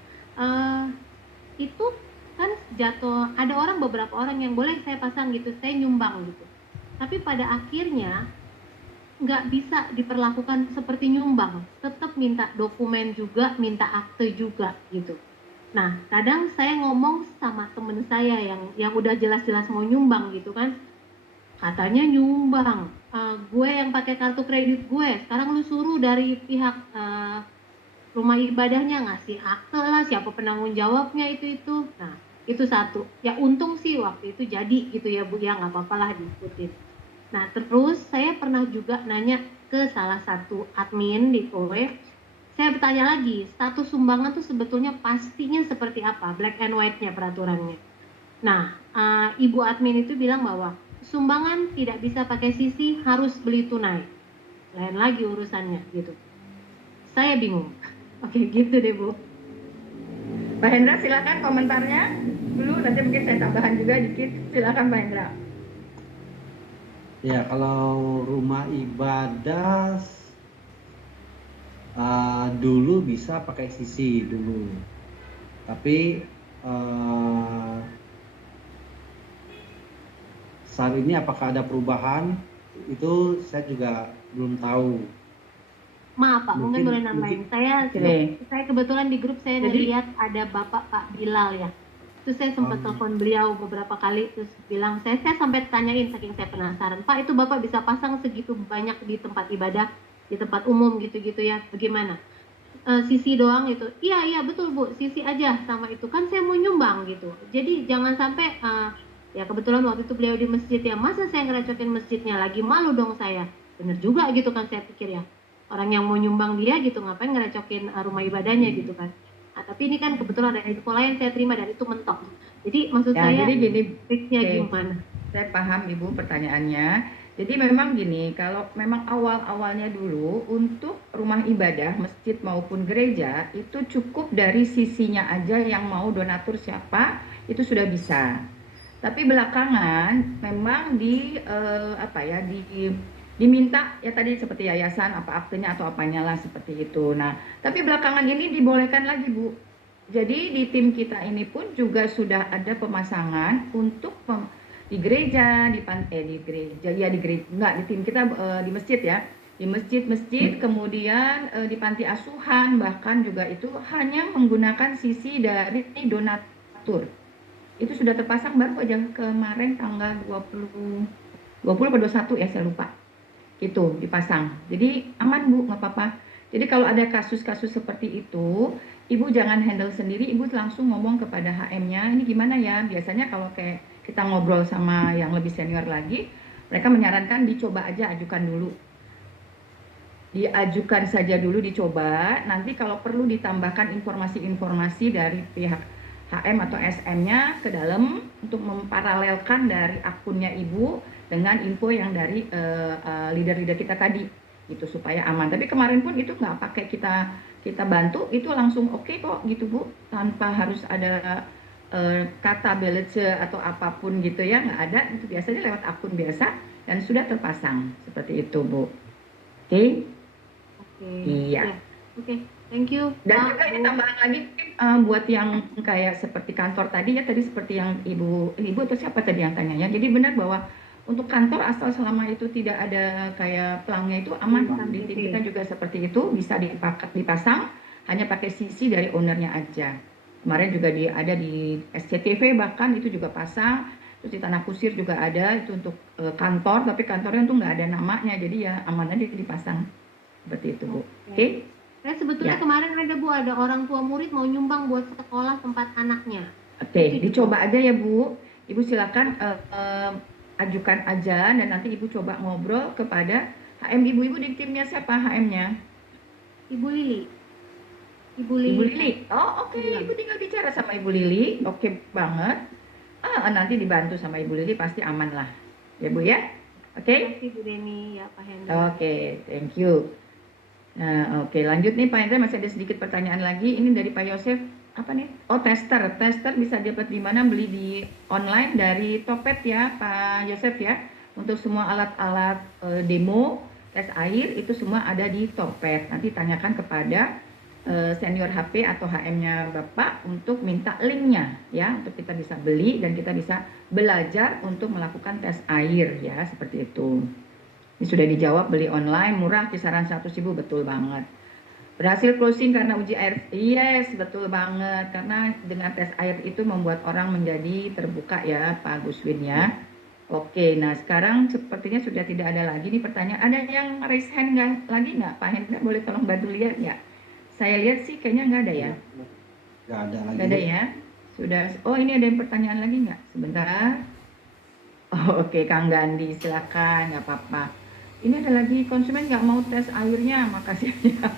Itu kan jatuh, ada beberapa orang yang boleh saya pasang gitu, saya nyumbang gitu. Tapi pada akhirnya nggak bisa diperlakukan seperti nyumbang, tetap minta dokumen juga, minta akte juga gitu. Nah, kadang saya ngomong sama temen saya yang udah jelas-jelas mau nyumbang gitu kan, katanya nyumbang, gue yang pakai kartu kredit gue, sekarang lu suruh dari pihak rumah ibadahnya ngasih akte lah, siapa penanggung jawabnya itu. Nah, itu satu. Ya untung sih waktu itu jadi gitu ya Bu, ya nggak apa-apa lah diikutin. Nah, terus saya pernah juga nanya ke salah satu admin di KOE, saya bertanya lagi, status sumbangan tuh sebetulnya pastinya seperti apa, black and white-nya peraturannya. Nah, Ibu admin itu bilang bahwa sumbangan tidak bisa pakai sisi, harus beli tunai. Lain lagi urusannya gitu. Saya bingung. Oke, gitu deh Bu. Pak Hendra silakan komentarnya dulu, nanti mungkin saya tambahan juga dikit. Silakan Pak Hendra. Ya, kalau rumah ibadah dulu bisa pakai sisi dulu, tapi saat ini apakah ada perubahan itu saya juga belum tahu. Maaf Pak, mungkin boleh nambahin. Saya kebetulan di grup saya lihat ada Bapak Pak Bilal ya. Terus saya sempat telepon beliau beberapa kali, terus bilang, saya sampai tanyain saking saya penasaran, Pak itu Bapak bisa pasang segitu banyak di tempat ibadah, di tempat umum gitu-gitu ya, bagaimana? Sisi doang itu, iya betul Bu, sisi aja sama itu, kan saya mau nyumbang gitu. Jadi jangan sampai, ya kebetulan waktu itu beliau di masjid ya, masa saya ngerecokin masjidnya lagi, malu dong saya. Bener juga gitu kan saya pikir ya. Orang yang mau nyumbang dia gitu, ngapain ngerecokin rumah ibadahnya gitu kan. Nah, tapi ini kan kebetulan ada info lain saya terima dan itu mentok. Jadi maksud Ya, saya, jadi gini, fixnya gimana? saya paham Ibu pertanyaannya. Jadi memang gini, kalau memang awal-awalnya dulu untuk rumah ibadah, masjid maupun gereja itu cukup dari sisinya aja yang mau donatur siapa itu sudah bisa. Tapi belakangan memang diminta ya tadi seperti yayasan apa aktenya atau apanya lah seperti itu. Nah, tapi belakangan ini dibolehkan lagi Bu. Jadi di tim kita ini pun juga sudah ada pemasangan untuk di gereja, di gereja, ya di gereja, enggak di tim kita di masjid ya, di masjid-masjid, kemudian di panti asuhan, bahkan juga itu hanya menggunakan sisi dari donatur. Itu sudah terpasang baru aja kemarin tanggal 20 atau 21 ya saya lupa. Itu dipasang. Jadi aman Bu, nggak apa-apa. Jadi kalau ada kasus-kasus seperti itu, Ibu jangan handle sendiri, Ibu langsung ngomong kepada HM-nya, ini gimana ya? Biasanya kalau kayak kita ngobrol sama yang lebih senior lagi, mereka menyarankan dicoba aja, ajukan dulu. Diajukan saja dulu, dicoba. Nanti kalau perlu ditambahkan informasi-informasi dari pihak HM atau SM-nya ke dalam untuk memparalelkan dari akunnya Ibu dengan info yang dari leader-leader kita tadi gitu supaya aman. Tapi kemarin pun itu nggak pakai kita bantu, itu langsung oke kok gitu Bu, tanpa harus ada kata balance atau apapun gitu ya, nggak ada. Itu biasanya lewat akun biasa dan sudah terpasang seperti itu Bu. Oke? Iya. Oke, thank you. Dan juga ini tambahan lagi buat yang kayak seperti kantor tadi ya, tadi seperti yang ibu atau siapa tadi yang tanya ya. Jadi benar bahwa untuk kantor asal selama itu tidak ada kayak pelangnya itu aman. Di tim kita juga seperti itu, bisa dipasang hanya pakai sisi dari ownernya aja. Kemarin juga ada di SCTV bahkan itu juga pasang, terus di Tanah Kusir juga ada itu untuk kantor, tapi kantornya tuh nggak ada namanya, jadi ya aman aja dipasang seperti itu Bu. Oke? Sebetulnya kemarin ada orang tua murid mau nyumbang buat sekolah tempat anaknya. Oke, dicoba aja ya Bu. Ibu silakan ajukan aja dan nanti Ibu coba ngobrol kepada HM Ibu di timnya siapa HM-nya? Ibu Lili. Ibu Ibu Lili. Lili. Oh, oke. Iya. Ibu tinggal bicara sama Ibu Lili. Oke banget. Nanti dibantu sama Ibu Lili, pasti aman lah. Ya, Bu ya? Oke? Terima kasih Bu Deni, ya Pak Hendra. Oke, thank you. Nah, oke, lanjut nih Pak Hendra, masih ada sedikit pertanyaan lagi. Ini dari Pak Yosef. Apa nih? Oh, tester. Tester bisa dapat di mana? Beli di online dari Topet ya, Pak Yosef ya. Untuk semua alat-alat demo tes air itu semua ada di Topet. Nanti tanyakan kepada senior HP atau HM-nya Bapak untuk minta linknya ya, untuk kita bisa beli dan kita bisa belajar untuk melakukan tes air ya, seperti itu. Ini sudah dijawab, beli online murah kisaran 100.000, betul banget. Berhasil closing karena uji air, yes betul banget, karena dengan tes air itu membuat orang menjadi terbuka ya Pak Guswin ya. Oke, nah sekarang sepertinya sudah tidak ada lagi nih pertanyaan. Ada yang raise hand lagi nggak Pak Hendra? Boleh tolong bantu lihat ya. Saya lihat sih kayaknya nggak ada ya. Nggak ada lagi. Nggak ada ya. Sudah. Oh, ini ada yang pertanyaan lagi nggak? Sebentar. Oh, oke, Kang Gandhi silakan, nggak apa-apa. Ini ada lagi konsumen nggak mau tes airnya, makasih ya.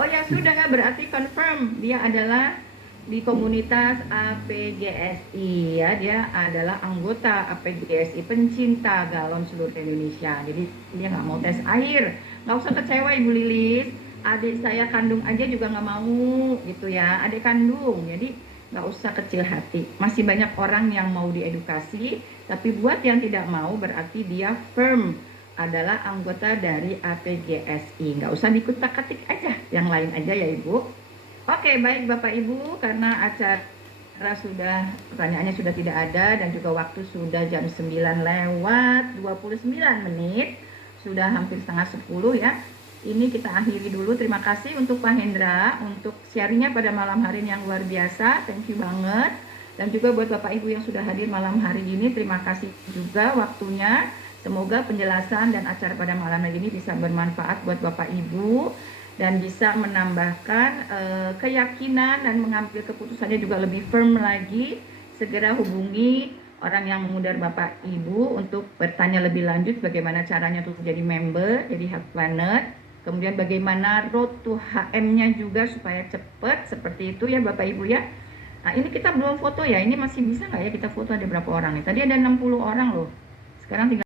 Oh ya sudah, berarti confirm dia adalah di komunitas APGSI ya, dia adalah anggota APGSI pencinta galon seluruh Indonesia. Jadi dia nggak mau tes air, nggak usah kecewa Ibu Lilis. Adik saya kandung aja juga nggak mau gitu ya, adik kandung. Jadi nggak usah kecil hati. Masih banyak orang yang mau diedukasi, tapi buat yang tidak mau berarti dia firm adalah anggota dari APGSI. Nggak usah dikutak-katik aja, yang lain aja ya Ibu. Oke, baik Bapak Ibu, karena acara sudah, pertanyaannya sudah tidak ada dan juga waktu sudah jam 9 lewat 29 menit, sudah hampir setengah 10 ya. Ini kita akhiri dulu. Terima kasih untuk Pak Hendra untuk sharingnya pada malam hari ini yang luar biasa. Thank you banget. Dan juga buat Bapak Ibu yang sudah hadir malam hari ini, terima kasih juga waktunya. Semoga penjelasan dan acara pada malam hari ini bisa bermanfaat buat Bapak Ibu dan bisa menambahkan keyakinan dan mengambil keputusannya juga lebih firm lagi. Segera hubungi orang yang mengundang Bapak Ibu untuk bertanya lebih lanjut bagaimana caranya untuk jadi member, jadi Health Planet. Kemudian bagaimana road to HM-nya juga supaya cepat, seperti itu ya Bapak Ibu ya. Nah ini kita belum foto ya, ini masih bisa nggak ya kita foto, ada berapa orang nih? Tadi ada 60 orang loh, sekarang tinggal